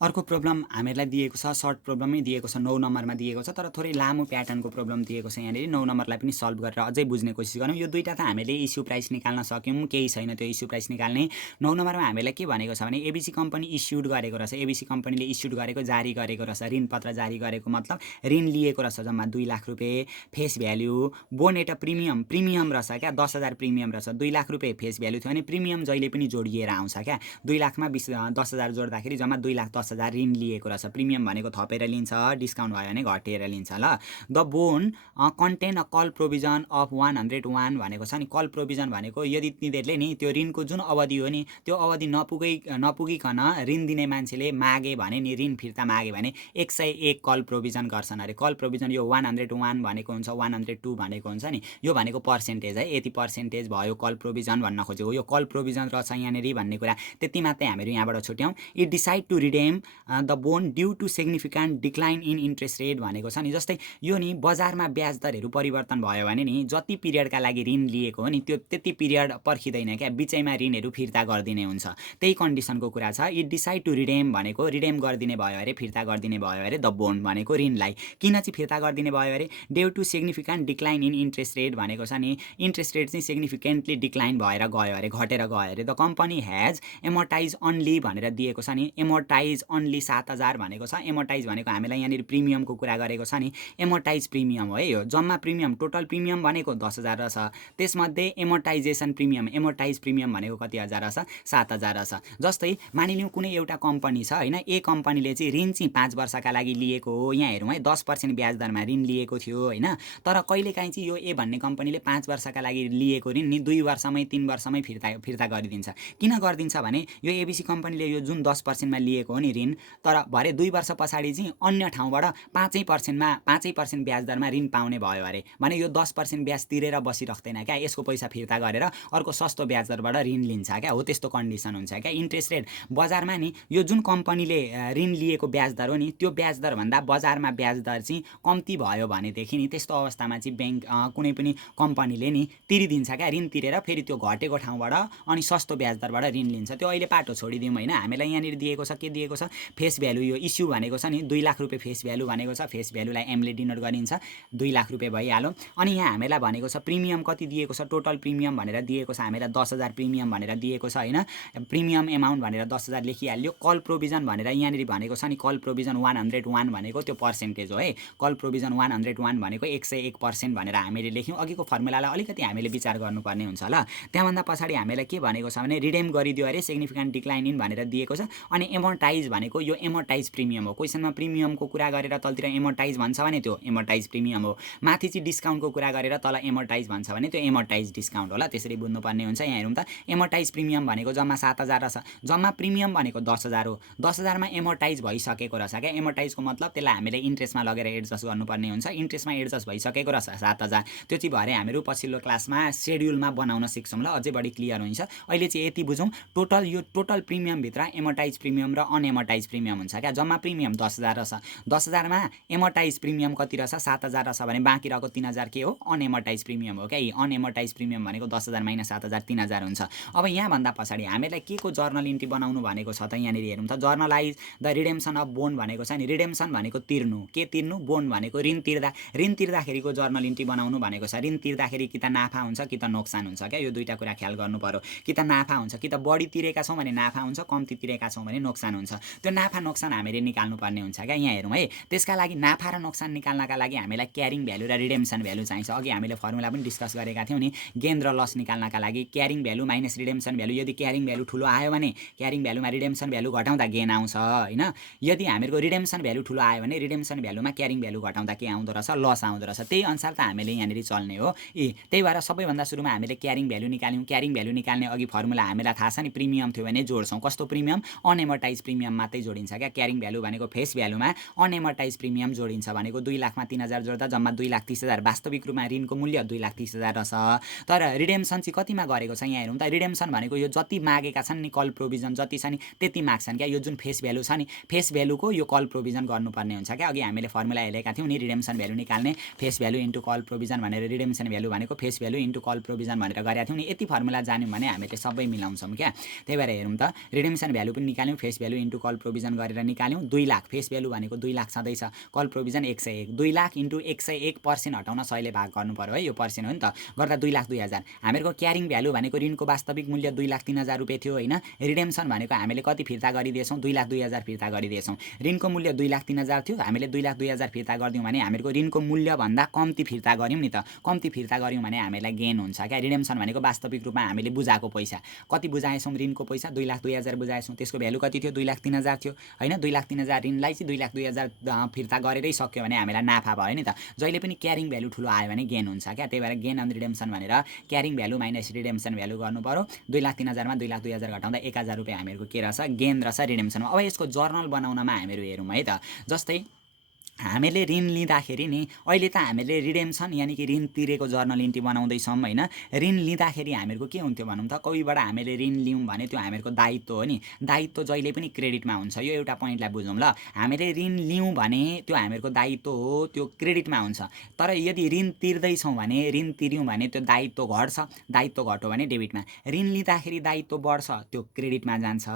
अर्को प्रब्लम हामीहरूलाई दिएको छ सर्ट प्रब्लमै दिएको छ 9 नम्बरमा दिएको छ तर थोरै लामो प्याटर्नको प्रब्लम दिएको छ। यहाँनिर 9 नम्बरलाई पनि सल्भ गरेर अझै बुझ्ने कोसिस गरौँ। यो दुईटा त हामीले इस्यु प्राइस निकाल्न सक्यौँ केही छैन त्यो इस्यु प्राइस निकाल्ने। 9 नम्बरमा हामीलाई के भनेको छ भने एबिसी कम्पनी इस्युड गरेको रहेछ। एबिसी कम्पनीले इस्युड गरेको जारी गरेको रहेछ ऋण पत्र जारी गरेको मतलब ऋण लिएको रहेछ जम्मा 2 लाख रुपियाँ। Face value bond at premium रहेछ क्या 10,000 प्रिमियम रहेछ। 2 लाख रुपियाँ फेस भ्याल्यु थियो भने प्रिमियम जहिले पनि जोडिएर आउँछ क्या। 2 लाखमा 10,000 जोड्दाखेरि जम्मा 2,10,000 ऋण लिएको रहेछ। प्रिमियम भनेको थपेर लिन्छ डिस्काउन्ट भयो भने घटेर लिन्छ ल। The bond contain a call provision of 101 भनेको छ नि। कल प्रोभिजन भनेको यदि तिनीहरूले नि त्यो ऋणको जुन अवधि हो नि त्यो अवधि नपुगिकन ऋण दिने मान्छेले मागे भने नि ऋण फिर्ता मागे भने 101 कल प्रोभिजन गर्छन् अरे। कल प्रोभिजन यो 101 भनेको हुन्छ 102 भनेको हुन्छ नि यो भनेको पर्सेन्टेज है। यति पर्सेन्टेज भयो कल प्रोभिजन भन्न खोजेको यो कल प्रोभिजन रहेछ यहाँनिर भन्ने कुरा त्यति मात्रै हामीहरू यहाँबाट छुट्याउँ। It decide to redeem the bond due to significant decline in interest rate भनेको छ नि। जस्तै यो नि बजारमा ब्याज दरहरू परिवर्तन भयो भने नि जति पिरियडका लागि ऋण लिएको हो नि त्यो त्यति पिरियड पर्खिँदैन क्या। बिचैमा ऋणहरू फिर्ता गरिदिने हुन्छ त्यही कन्डिसनको कुरा छ। इट डिसाइड टु रिडेम भनेको रिडेम गरिदिने भयो अरे फिर्ता गरिदिने भयो अरे द बोन भनेको ऋणलाई। किन चाहिँ फिर्ता गरिदिने भयो अरे due to significant decline in interest rate भनेको छ नि इन्ट्रेस्ट रेट चाहिँ सिग्निफिकेन्टली डिक्लाइन भएर गयो अरे घटेर गयो अरे। The company has amortize only भनेर दिएको छ नि एमोर्टाइज अन्ली 7,000 भनेको छ। एमोर्टाइज भनेको हामीलाई यहाँनिर प्रिमियमको कुरा गरेको छ नि, एमोर्टाइज प्रिमियम हो है यो। जम्मा प्रिमियम टोटल प्रिमियम भनेको 10,000 रहेछ, त्यसमध्ये एमोर्टाइजेसन प्रिमियम एमोर्टाइज प्रिमियम भनेको कति हजार रहेछ, 7,000 रहेछ। जस्तै मानिलिउँ कुनै एउटा कम्पनी छ होइन, ए कम्पनीले चाहिँ ऋण चाहिँ 5 वर्षका लागि लिएको हो। यहाँ हेरौँ है, 10% ब्याज दरमा ऋण लिएको थियो होइन, तर कहिलेकाहीँ चाहिँ यो ए भन्ने कम्पनीले 5 वर्षका लागि लिएको ऋण नि 2 वर्षमै 3 वर्षमै फिर्ता गरिदिन्छ। किन गरिदिन्छ भने यो एबिसी कम्पनीले यो जुन 10%मा लिएको हो नि ऋण, तर भरे 2 वर्ष पछाडि चाहिँ अन्य ठाउँबाट 5% ब्याज दरमा ऋण पाउने भयो अरे, भने यो 10% ब्याज तिरेर बसिराख्दैन क्या, यसको पैसा फिर्ता गरेर अर्को सस्तो ब्याज दरबाट ऋण लिन्छ क्या, हो त्यस्तो कन्डिसन हुन्छ क्या। इन्ट्रेस्ट रेट बजारमा नि यो जुन कम्पनीले ऋण लिएको ब्याज दर हो नि, त्यो ब्याज दरभन्दा बजारमा ब्याज दर चाहिँ कम्ती भयो भनेदेखि नि त्यस्तो अवस्थामा चाहिँ ब्याङ्क कुनै पनि कम्पनीले नि तिरिदिन्छ क्या, ऋण तिरेर फेरि त्यो घटेको ठाउँबाट अनि सस्तो ब्याज दरबाट ऋण लिन्छ। त्यो अहिले पाटो छोडिदिउँ होइन। हामीलाई यहाँनिर दिएको छ, के दिएको छ, फेस भ्यालु यो इस्यु भनेको छ नि 2 लाख रुपियाँ फेस भ्यालु भनेको छ। फेस भ्यालुलाई एमले डिनोट गरिन्छ, 2 लाख रुपियाँ भइहाल्यो। अनि यहाँ हामीलाई भनेको छ प्रिमियम कति दिएको छ, टोटल प्रिमियम भनेर दिएको छ हामीलाई 10,000 प्रिमियम भनेर दिएको छ होइन। प्रिमियम एमाउन्ट भनेर 10,000 लेखिहाल्यो। कल प्रोभिजन भनेर यहाँनिर भनेको छ नि, कल प्रोभिजन 101 भनेको त्यो पर्सेन्टेज हो है। कल प्रोभिजन 101 भनेको 101% भनेर हामीले लेख्यौँ। अघिको फर्मुलालाई अलिकति हामीले विचार गर्नुपर्ने हुन्छ ल। त्यहाँभन्दा पछाडि हामीलाई के भनेको छ भने रिडेम गरिदियो अरे, सिग्निफिकेन्ट डिक्लाइन इन भनेर दिएको छ। अनि एमोर्टाइज भनेको यो एमोर्टाइज प्रिमियम हो। क्वेसनमा प्रिमियमको कुरा गरेर तलतिर एमोर्टाइज भन्छ भने त्यो एमोर्टाइज प्रिमियम हो। माथि चाहिँ डिस्काउन्टको कुरा गरेर तल एमोर्टाइज भन्छ भने त्यो एमोर्टाइज डिस्काउन्ट होला। त्यसरी बुझ्नुपर्ने हुन्छ। यहाँ हेरौँ त, एमोर्टाइज प्रिमियम भनेको जम्मा 7,000 रहेछ, जम्मा प्रिमियम भनेको 10,000 हो। 10,000 मा एमोर्टाइज भइसकेको रहेछ क्या। एमोर्टाइजको मतलब त्यसलाई हामीले इन्ट्रेस्टमा लगेर एडजस्ट गर्नुपर्ने हुन्छ। इन्ट्रेस्टमा एडजस्ट भइसकेको रहेछ 7,000। त्यो चाहिँ भरे हामीहरू पछिल्लो क्लासमा सेड्युलमा बनाउन सिक्छौँ ल, अझै बढी क्लियर हुन्छ। अहिले चाहिँ यति बुझौँ, यो टोटल प्रिमियमभित्र एमोर्टाइज प्रिमियम र अनएमोर्टाइज प्रिमियम हुन्छ क्या। जम्मा प्रिमियम 10,000 रहेछ, 10,000 मा एमोर्टाइज प्रिमियम कति रहेछ, 7,000 रहेछ भने बाँकी रहेको 3,000 के हो, अनएमोर्टाइज प्रिमियम हो क्या। यी अनएमोर्टाइज प्रिमियम भनेको 10,000 माइनस 7,000 3,000 हुन्छ। अब यहाँभन्दा पछाडि हामीलाई के को जर्नल इन्ट्री बनाउनु भनेको छ त, यहाँनिर हेरौँ त, generalized the redemption of bond भनेको छ नि। रिडेम्सन भनेको तिर्नु, के तिर्नु, बोन्ड भनेको ऋण तिर्दा। ऋण तिर्दाखेरिको जर्नल इन्ट्री बनाउनु भनेको छ। ऋण तिर्दाखेरि कि त नाफा हुन्छ कि त नोक्सान हुन्छ क्या। यो दुईटा कुरा ख्याल गर्नु पर्यो। कि त नाफा हुन्छ, कि त बढी तिरेका छौँ भने नाफा हुन्छ, कम्ती तिरेका छौँ भने नोक्सान हुन्छ। त्यो नाफा नोक्सान हामीले निकाल्नु पर्ने हुन्छ क्या। यहाँ हेरौँ है, त्यसका लागि नाफा र नोक्सान निकाल्नका लागि हामीलाई क्यारिङ भ्यालु र रिडेम्सन भ्यालु चाहिन्छ। अघि हामीले फर्मुला पनि डिस्कस गरेका थियौँ नि, गेन र लस निकाल्नका लागि carrying value minus redemption value. यदि क्यारिङ भ्यालु ठुलो आयो भने क्यारिङ भ्यालुमा रिडेम्सन भ्यालु घटाउँदा गेन आउँछ होइन। यदि हामीहरूको रिडेम्सन भ्यालु ठुलो आयो भने रिडेम्सन भ्यालुमा क्यारिङ भ्यालु घटाउँदा के आउँदो रहेछ, लस आउँदो रहेछ। त्यही अनुसार त हामीले यहाँनिर चल्ने हो। त्यही भएर सबैभन्दा सुरुमा हामीले क्यारिङ भ्यालु निकाल्यौँ। क्यारिङ भ्यालु निकाल्ने अघि फर्मुला हामीलाई थाहा छ नि, प्रिमियम थियो भने जोड्छौँ। कस्तो प्रिमियम, अनएमोर्टाइज प्रिमियम मात्रै जोडिन्छ क्या। क्यारिङ भ्यालु भनेको फेस भ्यालुमा अनएमोर्टाइज प्रिमियम जोडिन्छ भनेको 2 लाखमा 3,000 जोड्दा जम्मा 2,30,000। वास्तविक रूपमा ऋणको मूल्य 2,30,000 रहेछ। तर रिडेम्सन चाहिँ कतिमा गरेको छ, यहाँ हेरौँ त। रिडेम्सन भनेको यो जति मागेका छन् नि, कल प्रोभिजन जति छ नि त्यति माग्छन् क्या। यो जुन फेस भ्यालु छ नि, फेस भ्यालुको यो कल प्रोभिजन गर्नुपर्ने हुन्छ क्या। अघि हामीले फर्मुला हेरेका थियौँ नि, रिडेम्सन भ्यालु निकाल्ने face value into call provision भनेर, रिडेम्सन भ्यालु भनेको face value into call provision भनेर गरेका थियौँ नि। यति फर्मुला जान्यौँ भने हामीले सबै मिलाउँछौँ क्या। त्यही भएर हेरौँ त, रिडेम्सन भ्यालु पनि निकाल्यौँ, face value into call provision गरेर निकाल्यौँ। 2 लाख फेस भ्यालु भनेको 2 लाख छँदैछ, कल प्रोभिजन 101। 2 लाख इन्टु 101% हटाउन 100 ले भाग गर्नु पर्यो है, यो पर्सेन्ट हो नि त। गर्दा 2,02,000। हामीहरूको क्यारिङ भ्यालु भनेको ऋणको वास्तविक मूल्य 2,03,000 रुपियाँ थियो होइन। रिडेम्सन भनेको हामीले कति फिर्ता गरिदिएछौँ, 2,02,000 फिर्ता गरिदिएछौँ। ऋणको मूल्य 2,03,000 थियो, हामीले 2,02,000 फिर्ता गरिदियौँ भने हामीहरूको ऋणको मूल्यभन्दा कम्ती फिर्ता गऱ्यौँ नि त। कम्ती फिर्ता गऱ्यौँ भने हामीलाई गेन हुन्छ क्या। रिडेम्सन भनेको वास्तविक रूपमा हामीले बुझाएको पैसा कति बुझाएछौँ, ऋणको पैसा 2,02,000 बुझाएछौँ। त्यसको भ्यालु कति थियो, 2,03,000 थियो होइन। 2,03,000 ऋणलाई चाहिँ 2,02,000 फिर्ता गरेरै सक्यो भने हामीलाई नाफा भयो नि त। जहिले पनि क्यारिङ भ्यालु ठुलो आयो भने गेन हुन्छ क्या। त्यही भएर गेन अन रिडेम्सन भनेर carrying value minus redemption value गर्नु पर्यो। 2,03,000 मा 2,02,000 घटाउँदा 1,000 रुपियाँ हामीहरूको के रहेछ, गेन रहेछ रिडेम्सनमा। अब यसको जर्नल बनाउनमा हामीहरू हेरौँ है त। जस्तै हामीले ऋण लिँदाखेरि नि अहिले त हामीले रिडेम्सन यानि कि ऋण तिरेको जर्नल इन्ट्री बनाउँदैछौँ होइन। ऋण लिँदाखेरि हामीहरूको के हुन्थ्यो भनौँ त, कोहीबाट हामीले ऋण लियौँ भने त्यो हामीहरूको दायित्व हो नि। दायित्व जहिले पनि क्रेडिटमा हुन्छ। यो एउटा पोइन्टलाई बुझौँ ल। हामीले ऋण लियौँ भने त्यो हामीहरूको दायित्व हो, त्यो क्रेडिटमा हुन्छ। तर यदि ऋण तिर्दैछौँ भने, ऋण तिर्यौँ भने त्यो दायित्व घट्छ। दायित्व घट्यो भने डेबिटमा। ऋण लिँदाखेरि दायित्व बढ्छ, त्यो क्रेडिटमा जान्छ।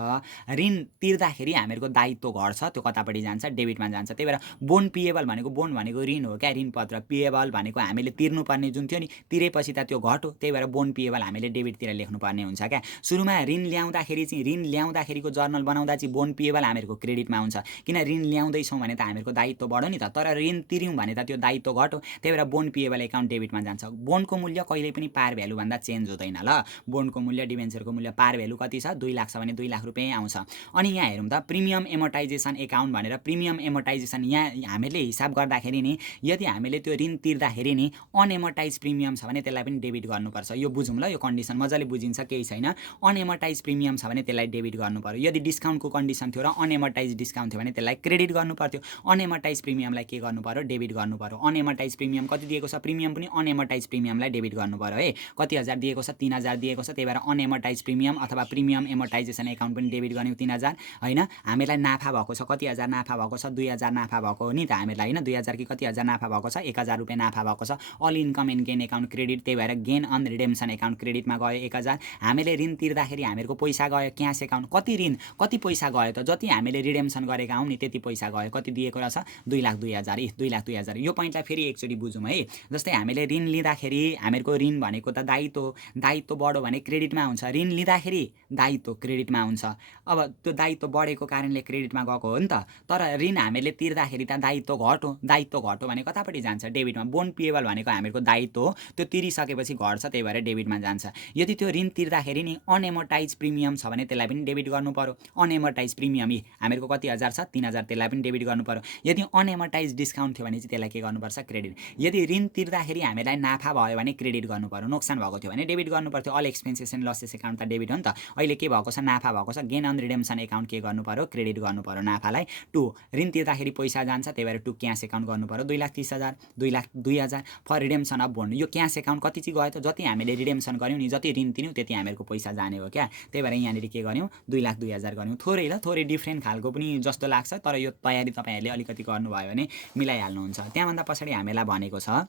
ऋण तिर्दाखेरि हामीहरूको दायित्व घट्छ, त्यो कतापट्टि जान्छ, डेबिटमा जान्छ। त्यही भएर बोन्ड बोन पेएबल भनेको बोन भनेको ऋण हो क्या, ऋणपत्र। पेएबल भनेको हामीले तिर्नुपर्ने जुन थियो नि, तिरेपछि त त्यो घट हो, त्यही भएर बोन पेएबल हामीले डेबिटतिर लेख्नुपर्ने हुन्छ क्या। सुरुमा ऋण ल्याउँदाखेरिको जर्नल बनाउँदा चाहिँ बोन पेएबल हामीहरूको क्रेडिटमा हुन्छ, किन ऋण ल्याउँदैछौँ भने त हामीहरूको दायित्व बढ्यो नि त, तर ऋण तिर्यौँ भने त त्यो दायित्व घट्यो, त्यही भएर बोन पेएबल एकाउन्ट डेबिटमा जान्छ। बोनको मूल्य कहिले पनि पार भ्यालुभन्दा चेन्ज हुँदैन ल। बोनको मूल्य, डिबेन्चरको मूल्य पार भ्यालु कति छ, 2 लाख छ भने 2 लाख रुपियाँ आउँछ। अनि यहाँ हेरौँ त प्रिमियम एमोर्टाइजेसन एकाउन्ट भनेर, प्रिमियम एमोर्टाइजेसन यहाँ हामीले हिसाब गर्दाखेरि नि यदि हामीले त्यो ऋण तिर्दाखेरि नि अनएमोर्टाइज प्रिमियम छ भने त्यसलाई पनि डेबिट गर्नुपर्छ। यो बुझौँ ल, यो कन्डिसन मजाले बुझिन्छ, केही छैन। अनएमोर्टाइज प्रिमियम छ भने त्यसलाई डेबिट गर्नु पर्यो। यदि डिस्काउन्टको कन्डिसन थियो र अनएमोर्टाइज डिस्काउन्ट थियो भने त्यसलाई क्रेडिट गर्नु पर्थ्यो। अनएमोर्टाइज प्रिमियमलाई के गर्नु पर्यो, डेबिट गर्नु पर्यो। अनएमोर्टाइज प्रिमियम कति दिएको छ, प्रिमियम पनि अनएमोर्टाइज प्रिमियमलाई डेबिट गर्नु पर्यो है। कति हजार दिएको छ, 3000 दिएको छ, त्यही भएर अनएमोर्टाइज प्रिमियम अथवा प्रिमियम एमोर्टाइजेसन एकाउन्ट पनि डेबिट गर्यौँ 3000 होइन। हामीलाई नाफा भएको छ, कति हजार नाफा भएको छ, 2000 नाफा भएको हो नि त हामीलाई होइन। 2000 कि कति हजार नाफा भएको छ, 1000 रुपियाँ नाफा भएको छ। All income and gain account credit, त्यही भएर गेन अन रिडेम्सन एकाउन्ट क्रेडिटमा गयो 1000। हामीले ऋण तिर्दाखेरि हामीहरूको पैसा गयो क्यास एकाउन्ट, कति ऋण कति पैसा गयो त, जति हामीले रिडेम्सन गरेका हौँ नि त्यति पैसा गयो। कति दिएको रहेछ, 2,02,000। 2,02,000। यो पोइन्टलाई फेरि एकचोटि बुझौँ है। जस्तै हामीले ऋण लिँदाखेरि हामीहरूको ऋण भनेको त दायित्व बढ्यो भने क्रेडिटमा हुन्छ। ऋण लिँदाखेरि दायित्व क्रेडिटमा हुन्छ। अब त्यो दायित्व बढेको कारणले क्रेडिटमा गएको हो नि त, तर ऋण हामीले तिर्दाखेरि त दायित्व घट्यो भने कतापट्टि जान्छ, डेबिटमा। बोन पेएबल भनेको हामीहरूको दायित्व हो, त्यो तिरिसकेपछि घट्छ, त्यही भएर डेबिटमा जान्छ। यदि त्यो ऋण तिर्दाखेरि नि अनएमोर्टाइज प्रिमियम छ भने त्यसलाई पनि डेबिट गर्नु पर्यो। अनएमोर्टाइज प्रिमियम हामीहरूको कति हजार छ, 3000, त्यसलाई पनि डेबिट गर्नु पर्यो। यदि अनएमोर्टाइज डिस्काउन्ट थियो भने चाहिँ त्यसलाई के गर्नुपर्छ, क्रेडिट। यदि ऋण तिर्दाखेरि हामीलाई नाफा भयो भने क्रेडिट गर्नु पर्यो, नोक्सान भएको थियो भने डेबिट गर्नु पर्थ्यो। All expenses and losses account त डेबिट हो नि त। अहिले के भएको छ, नाफा भएको छ, गेन अन रिडेम्सन एकाउन्ट के गर्नु पर्यो, क्रेडिट गर्नु पर्यो नाफालाई। 2 ऋण तिर्दाखेरि पैसा जान्छ, त्यही भएर 2 क्यास एकाउन्ट गर्नु पर्यो। 2,30,000, 2,02,000 फर रिडेम्सन अफ बोन्ड। यो क्यास एकाउन्ट कति चाहिँ गयो त, जति हामीले रिडेम्सन गऱ्यौँ नि, जति ऋण तिर्यौँ त्यति हामीहरूको पैसा जाने हो क्या, त्यही भएर यहाँनिर के गर्यौँ, 2,02,000 गर्यौँ। थोरै डिफ्रेन्ट खालको पनि जस्तो लाग्छ, तर यो तयारी तपाईँहरूले अलिकति गर्नुभयो भने मिलाइहाल्नुहुन्छ। त्यहाँभन्दा पछाडि हामीलाई भनेको छ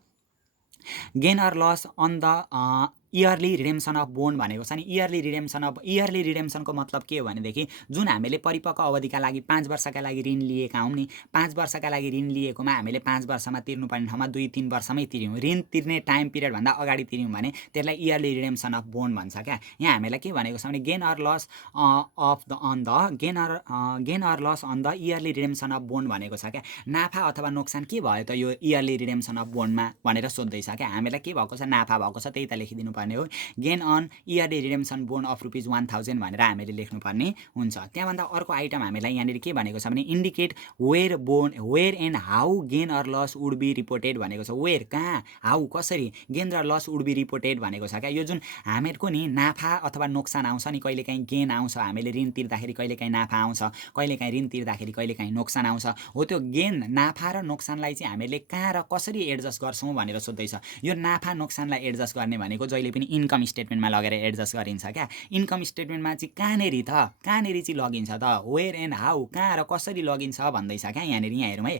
gain or loss on the early redemption of bond भनेको छ नि। इयरली रिडेम्सनको मतलब के हो भनेदेखि जुन हामीले परिपक्व अवधिका लागि 5 वर्षका लागि ऋण लिएका हौँ नि, 5 वर्षका लागि ऋण लिएकोमा हामीले 5 वर्षमा तिर्नुपर्ने ठाउँमा 2-3 वर्षमै तिर्यौँ। ऋण तिर्ने टाइम पिरियडभन्दा अगाडि तिर्यौँ भने त्यसलाई इयरली रिडेम्सन अफ बोन्ड भन्छ क्या। यहाँ हामीलाई के भनेको छ भने gain or loss on the early redemption of bond भनेको छ क्या। नाफा अथवा नोक्सान के भयो त यो इयरली रिडेम्सन अफ बोन्डमा भनेर सोध्दैछ क्या। हामीलाई के भएको छ, नाफा भएको छ, त्यही त लेखिदिनु पर्ने हो। Gain on early redemption bond of ₹1000 भनेर हामीले लेख्नुपर्ने हुन्छ। त्यहाँभन्दा अर्को आइटम हामीलाई यहाँनिर के भनेको छ भने indicate where and how gain or loss would be reported भनेको छ। वेयर कहाँ, हाउ कसरी, गेन र लस वुड बी रिपोर्टेड भनेको छ क्या। यो जुन हामीहरूको नि नाफा अथवा नोक्सान आउँछ नि, कहिलेकाहीँ गेन आउँछ, हामीले ऋण तिर्दाखेरि कहिलेकाहीँ नाफा आउँछ, कहिलेकाहीँ ऋण तिर्दाखेरि कहिलेकाहीँ नोक्सान आउँछ हो। त्यो गेन, नाफा र नोक्सानलाई चाहिँ हामीले कहाँ र कसरी एडजस्ट गर्छौँ भनेर सोध्दैछ। यो नाफा नोक्सानलाई एडजस्ट गर्ने भनेको जहिले पनि इन्कम स्टेटमेन्टमा लगेर एडजस्ट गरिन्छ क्या। इन्कम स्टेटमेन्टमा चाहिँ कहाँनिर चाहिँ लगिन्छ त, वेयर एन्ड हाउ, कहाँ र कसरी लगिन्छ भन्दैछ क्या। यहाँनिर यहाँ हेरौँ है,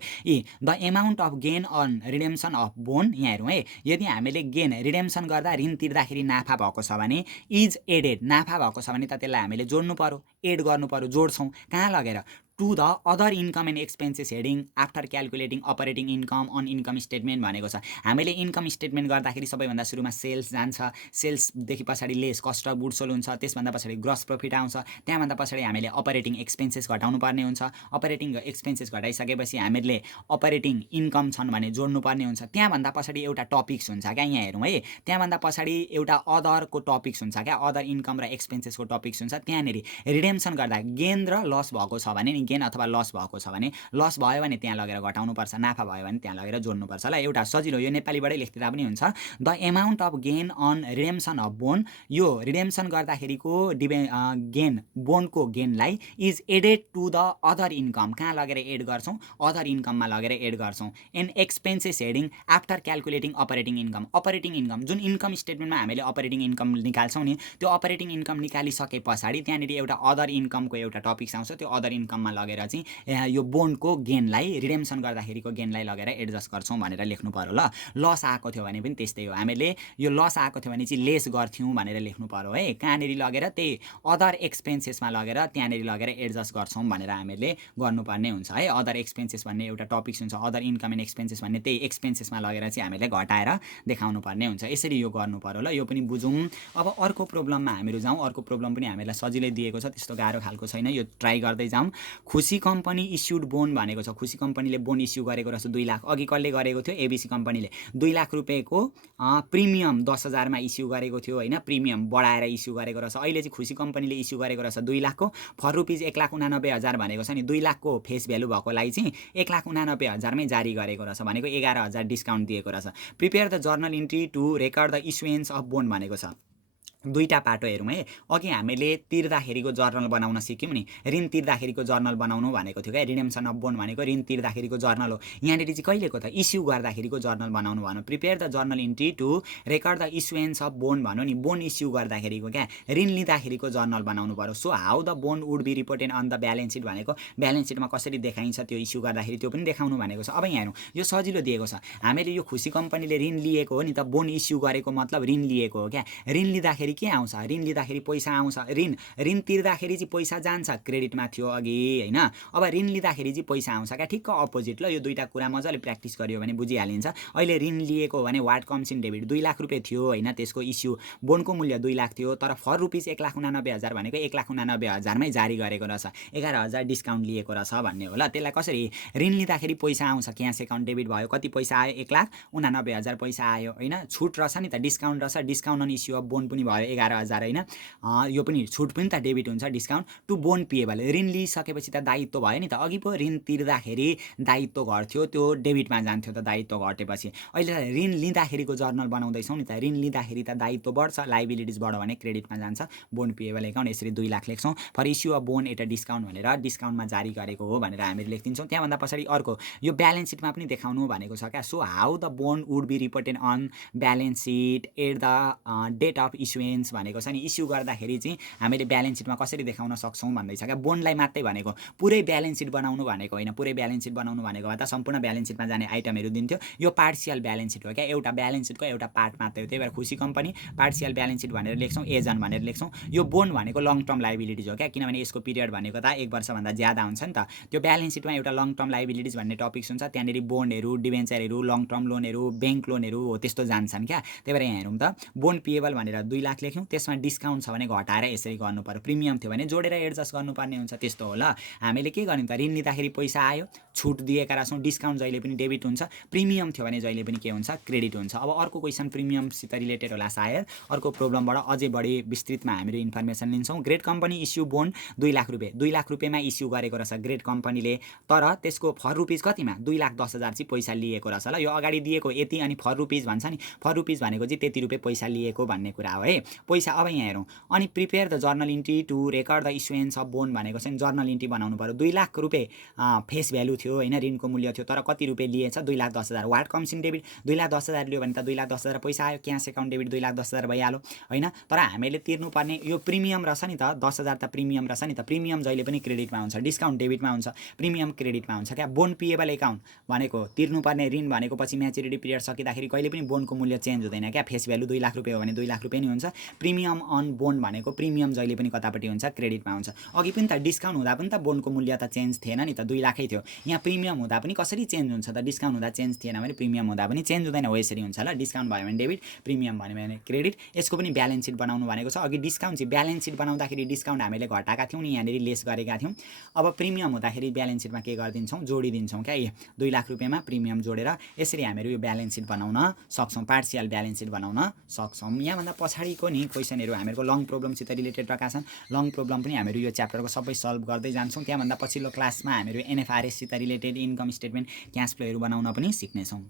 the amount of gain on redemption of bond, यहाँ हेरौँ है। यदि हामीले गेन रिडेम्सन गर्दा ऋण तिर्दाखेरि नाफा भएको छ भने इज एडेड, नाफा भएको छ भने त त्यसलाई हामीले जोड्नु पर्यो, एड गर्नु पर्यो, जोड्छौँ कहाँ लगेर, to the other income and expenses heading after calculating operating income on income statement भनेको छ। हामीले इन्कम स्टेटमेन्ट गर्दाखेरि सबैभन्दा सुरुमा सेल्स जान्छ, सेल्सदेखि पछाडि lace cost of goods sold हुन्छ, त्यसभन्दा पछाडि ग्रस प्रफिट आउँछ, त्यहाँभन्दा पछाडि हामीले अपरेटिङ एक्सपेन्सेस घटाउनु पर्ने हुन्छ। अपरेटिङ एक्सपेन्सेस घटाइसकेपछि हामीले अपरेटिङ इन्कम छन् भने जोड्नु पर्ने हुन्छ। त्यहाँभन्दा पछाडि एउटा टपिक्स हुन्छ क्या, यहाँ हेरौँ है। त्यहाँभन्दा पछाडि एउटा अदरको टपिक्स हुन्छ क्या, अदर इन्कम र एक्सपेन्सेसको टपिक्स हुन्छ। त्यहाँनिर रिडेम्सन गर्दा गेन र लस भएको छ भने नि, गेन अथवा लस भएको छ भने, लस भयो भने त्यहाँ लगेर घटाउनुपर्छ, नाफा भयो भने त्यहाँ लगेर जोड्नुपर्छ ल। एउटा सजिलो, यो नेपालीबाटै लेख्दा पनि हुन्छ। The amount of gain on redemption of bond, यो रिडेम्सन गर्दाखेरिको गेन, बोन्डको गेनलाई is added to the other income, कहाँ लगेर एड गर्छौँ, अदर इन्कममा लगेर एड गर्छौँ। And expenses heading after calculating operating income, operating income जुन इन्कम स्टेटमेन्टमा हामीले अपरेटिङ इन्कम निकाल्छौँ नि, त्यो अपरेटिङ इन्कम निकालिसके पछाडि त्यहाँनिर एउटा अदर इन्कमको एउटा टपिक्स आउँछ, त्यो अदर इन्कममा लगेर चाहिँ यो बोन्डको गेनलाई रिडेम्सन गर्दाखेरिको गेनलाई लगेर एडजस्ट गर्छौँ भनेर लेख्नु पर्यो ल। लस आएको थियो भने पनि त्यस्तै हो, हामीले यो लस आएको थियो भने चाहिँ लेस गर्थ्यौँ भनेर लेख्नु पर्यो है। कहाँनिर लगेर त्यही अदर एक्सपेन्सेसमा लगेर त्यहाँनिर लगेर एडजस्ट गर्छौँ भनेर हामीले गर्नुपर्ने हुन्छ है। अदर एक्सपेन्सेस भन्ने एउटा टपिक्स हुन्छ, अदर इन्कम एन्ड एक्सपेन्सेस भन्ने त्यही एक्सपेन्सेसमा लगेर चाहिँ हामीले घटाएर देखाउनु पर्ने हुन्छ। यसरी यो गर्नु पर्यो ल, यो पनि बुझौँ। अब अर्को प्रब्लममा हामीहरू जाउँ। अर्को प्रब्लम पनि हामीलाई सजिलै दिएको छ, त्यस्तो गाह्रो खालको छैन, यो ट्राई गर्दै जाउँ। खुसी कम्पनी इस्युड बोन्ड भनेको छ, खुसी कम्पनीले बोन्ड इस्यु गरेको रहेछ 2 लाख। अघि कसले गरेको थियो? एबिसी कम्पनीले 2 लाख रुपियाँको प्रिमियम 10,000 मा इस्यु गरेको थियो होइन, प्रिमियम बढाएर इस्यु गरेको रहेछ। अहिले चाहिँ खुसी कम्पनीले इस्यु गरेको रहेछ 2 लाखको, फर रुपिज 1,89,000 भनेको छ नि, 2 लाखको फेस भ्यालु भएकोलाई चाहिँ 1,89,000 मै जारी गरेको रहेछ, भनेको 11,000 डिस्काउन्ट दिएको रहेछ। Prepare the journal entry to record the issuance of bond भनेको छ। दुईटा पाटो हेरौँ है। अघि हामीले तिर्दाखेरिको जर्नल बनाउन सिक्यौँ नि, ऋण तिर्दाखेरिको जर्नल बनाउनु भनेको थियो क्या। रिडेम्सन अफ बोन्ड भनेको ऋण तिर्दाखेरिको जर्नल हो। यहाँनिर चाहिँ कहिलेको त? इस्यु गर्दाखेरिको जर्नल बनाउनु भन्नु। Prepare the journal entry to record the issuance of bond भन्नु नि, बोन्ड इस्यु गर्दाखेरिको क्या, ऋण लिँदाखेरिको जर्नल बनाउनु पर्यो। So how the bond would be reported on the balance sheet भनेको ब्यालेन्स सिटमा कसरी देखाइन्छ त्यो इस्यु गर्दाखेरि त्यो पनि देखाउनु भनेको छ। अब यहाँ हेरौँ, यो सजिलो दिएको छ। हामीले यो खुसी कम्पनीले ऋण लिएको हो नि त, बोन्ड इस्यु गरेको मतलब ऋण लिएको हो क्या। ऋण लिँदाखेरि के आउँछ? ऋण लिँदाखेरि पैसा आउँछ। ऋण तिर्दाखेरि चाहिँ पैसा जान्छ, क्रेडिटमा थियो अघि होइन। अब ऋण लिँदाखेरि चाहिँ पैसा आउँछ क्या, ठिक्क अपोजिट ल। यो दुईटा कुरा मजाले प्र्याक्टिस गरियो भने बुझिहालिन्छ। अहिले ऋण लिएको हो भने what comes in debit, 2 lakh रुपियाँ थियो होइन, त्यसको इस्यु बोन्डको मूल्य 2 लाख थियो, तर फर रुपिज 1,89,000 भनेको 1,89,000 मै जारी गरेको रहेछ, 11,000 डिस्काउन्ट लिएको रहेछ भन्ने हो ल। त्यसलाई कसरी? ऋण लिँदाखेरि पैसा आउँछ, क्यास एकाउन्ट डेबिट भयो, कति पैसा आयो? 1,89,000 पैसा आयो होइन। छुट रहेछ नि त, डिस्काउन्ट रहेछ, discount on issue of bond पनि भयो 11,000 होइन। यो पनि छुट पनि त डेबिट हुन्छ, डिस्काउन्ट टु बोन्ड पेएबल। ऋण लिइसकेपछि त दायित्व भयो नि त। अघि पो ऋण तिर्दाखेरि दायित्व घट्थ्यो, त्यो डेबिटमा जान्थ्यो त दायित्व घटेपछि। अहिले ऋण लिँदाखेरिको जर्नल बनाउँदैछौँ नि त, ऋण लिँदाखेरि त दायित्व बढ्छ, लाइबिलिटिज बढ्यो भने क्रेडिटमा जान्छ, बोन्ड पेएबल एकाउन्ट। यसरी 2 लाख लेख्छौँ। For issue of bond at a discount भनेर डिस्काउन्टमा जारी गरेको हो भनेर हामीले लेखिदिन्छौँ। त्यहाँभन्दा पछाडि अर्को यो ब्यालेन्स सिटमा पनि देखाउनु भनेको छ क्या। So how the bond would be reported on balance sheet at the date of issuance भनेको छ नि। इस्यु गर्दाखेरि चाहिँ हामीले ब्यालेन्स सिटमा कसरी देखाउन सक्छौँ भन्दैछ क्या। बोन्डलाई मात्रै भनेको, पुरै ब्यालेन्स सिट बनाउनु भनेको होइन। पुरै ब्यालेन्स सिट बनाउनु भनेको भए त सम्पूर्ण ब्यालेन्स सिटमा जाने आइटमहरू दिन्थ्यो। यो पार्सियल ब्यालेन्स सिट हो क्या, एउटा ब्यालेन्स सिटको एउटा पार्ट मात्रै हो। त्यही भएर खुसी कम्पनी पार्सियल ब्यालेन्स सिट भनेर लेख्छौँ, एजन भनेर लेख्छौँ। यो बोन्ड भनेको लङ टर्म लाइबिलिटिज हो क्या, किनभने यसको पिरियड भनेको त 1 वर्षभन्दा ज्यादा हुन्छ नि त। त्यो ब्यालेन्स सिटमा एउटा लङ टर्म लाइबिलिटिज भन्ने टपिक्स हुन्छ, त्यहाँनिर बोन्डहरू, डिभेन्चरहरू, लङ टर्म लोनहरू, ब्याङ्क लोनहरू हो त्यस्तो जान्छन् क्या। त्यही भएर यहाँ हेरौँ त, बोन्ड पेएबल भनेर 2 लाख लेख्यौँ, त्यसमा डिस्काउन्ट छ भने घटाएर यसरी गर्नु पर्यो। प्रिमियम थियो भने जोडेर एडजस्ट गर्नुपर्ने हुन्छ, त्यस्तो हो ल। हामीले के गर्यौँ त? ऋण लिँदाखेरि पैसा आयो, छुट दिएका रहेछौँ, डिस्काउन्ट जहिले पनि डेबिट हुन्छ, प्रिमियम थियो भने जहिले पनि के हुन्छ? क्रेडिट हुन्छ। अब अर्को क्वेसन प्रिमियमसित रिलेटेड होला सायद। अर्को प्रब्लमबाट अझै बढी विस्तृतमा हामीहरू इन्फर्मेसन लिन्छौँ। Great company issue bond 2 lakh रुपियाँ, 2 लाख रुपियाँमा इस्यु गरेको रहेछ ग्रेट कम्पनीले, तर त्यसको फर रुपिज कतिमा? 2,10,000 चाहिँ पैसा लिएको रहेछ ल। यो अगाडि दिएको यति, अनि फर रुपिज भन्छ नि, फर रुपिज भनेको चाहिँ त्यति रुपियाँ पैसा लिएको भन्ने कुरा हो है, पैसा। अब यहाँ हेरौँ, अनि prepare the journal entry to record the issuance of bond भनेको चाहिँ जर्नल इन्ट्री बनाउनु पर्यो। 2 लाख रुपियाँ फेस भ्यालु थियो होइन, ऋणको मूल्य थियो, तर कति रुपियाँ लिएछ? 2,10,000। वाट कम्स इन डेबिट, 2,10,000 लियो भने त 2,10,000 पैसा आयो, क्यास एकाउन्ट डेबिट 2,10,000 भइहाल्यो होइन। तर हामीले तिर्नुपर्ने यो प्रिमियम रहेछ नि त, 10,000 त प्रिमियम रहेछ नि त। प्रिमियम जहिले पनि क्रेडिटमा हुन्छ, डिस्काउन्ट डेबिटमा हुन्छ, प्रिमियम क्रेडिटमा हुन्छ क्या। बोन्ड पेएबल एकाउन्ट भनेको तिर्नुपर्ने ऋण भनेको पछि म्याच्युरिटी पिरियड सकिँदाखेरि कहिले पनि बोन्डको मूल्य चेन्ज हुँदैन क्या। फेस भ्यालु 2 लाख रुपियाँ हो भने 2 लाख रुपियाँ नै हुन्छ। प्रिमियम अन बोन्ड भनेको प्रिमियम जहिले पनि कतापट्टि हुन्छ? क्रेडिटमा हुन्छ। अघि पनि त डिस्काउन्ट हुँदा पनि त बोन्डको मूल्य त चेन्ज थिएन नि त, 2 लाखै थियो। यहाँ प्रिमियम हुँदा पनि कसरी चेन्ज हुन्छ त? डिस्काउन्ट हुँदा चेन्ज थिएन भने प्रिमियम हुँदा पनि चेन्ज हुँदैन, हो यसरी हुन्छ ल। डिस्काउन्ट भयो भने डेबिट, प्रिमियम भयो भने क्रेडिट। यसको पनि ब्यालेन्स सिट बनाउनु भनेको छ। अघि डिस्काउन्ट चाहिँ ब्यालेन्स सिट बनाउँदाखेरि डिस्काउन्ट हामीले घटाएका थियौँ नि, यहाँनिर लेस गरेका थियौँ। अब प्रिमियम हुँदाखेरि ब्यालेन्स सिटमा के गरिदिन्छौँ? जोडिदिन्छौँ क्या। 2 लाख रुपियाँमा प्रिमियम जोडेर यसरी हामीहरू यो ब्यालेन्स सिट बनाउन सक्छौँ, पार्सियल ब्यालेन्स सिट बनाउन सक्छौँ। यहाँभन्दा पछाडिको नि क्वेसनहरू हामीहरूको लङ प्रोब्लमसित रिलेटेड रहेका छन्। लङ प्रोब्लम पनि हामीहरू यो च्याप्टरको सबै सल्भ गर्दै जान्छौँ। त्यहाँभन्दा पछिल्लो क्लासमा हामीहरू एनएफआरएससित रिलेटेड इन्कम स्टेटमेन्ट, क्यास फ्लोहरू बनाउन पनि सिक्नेछौँ।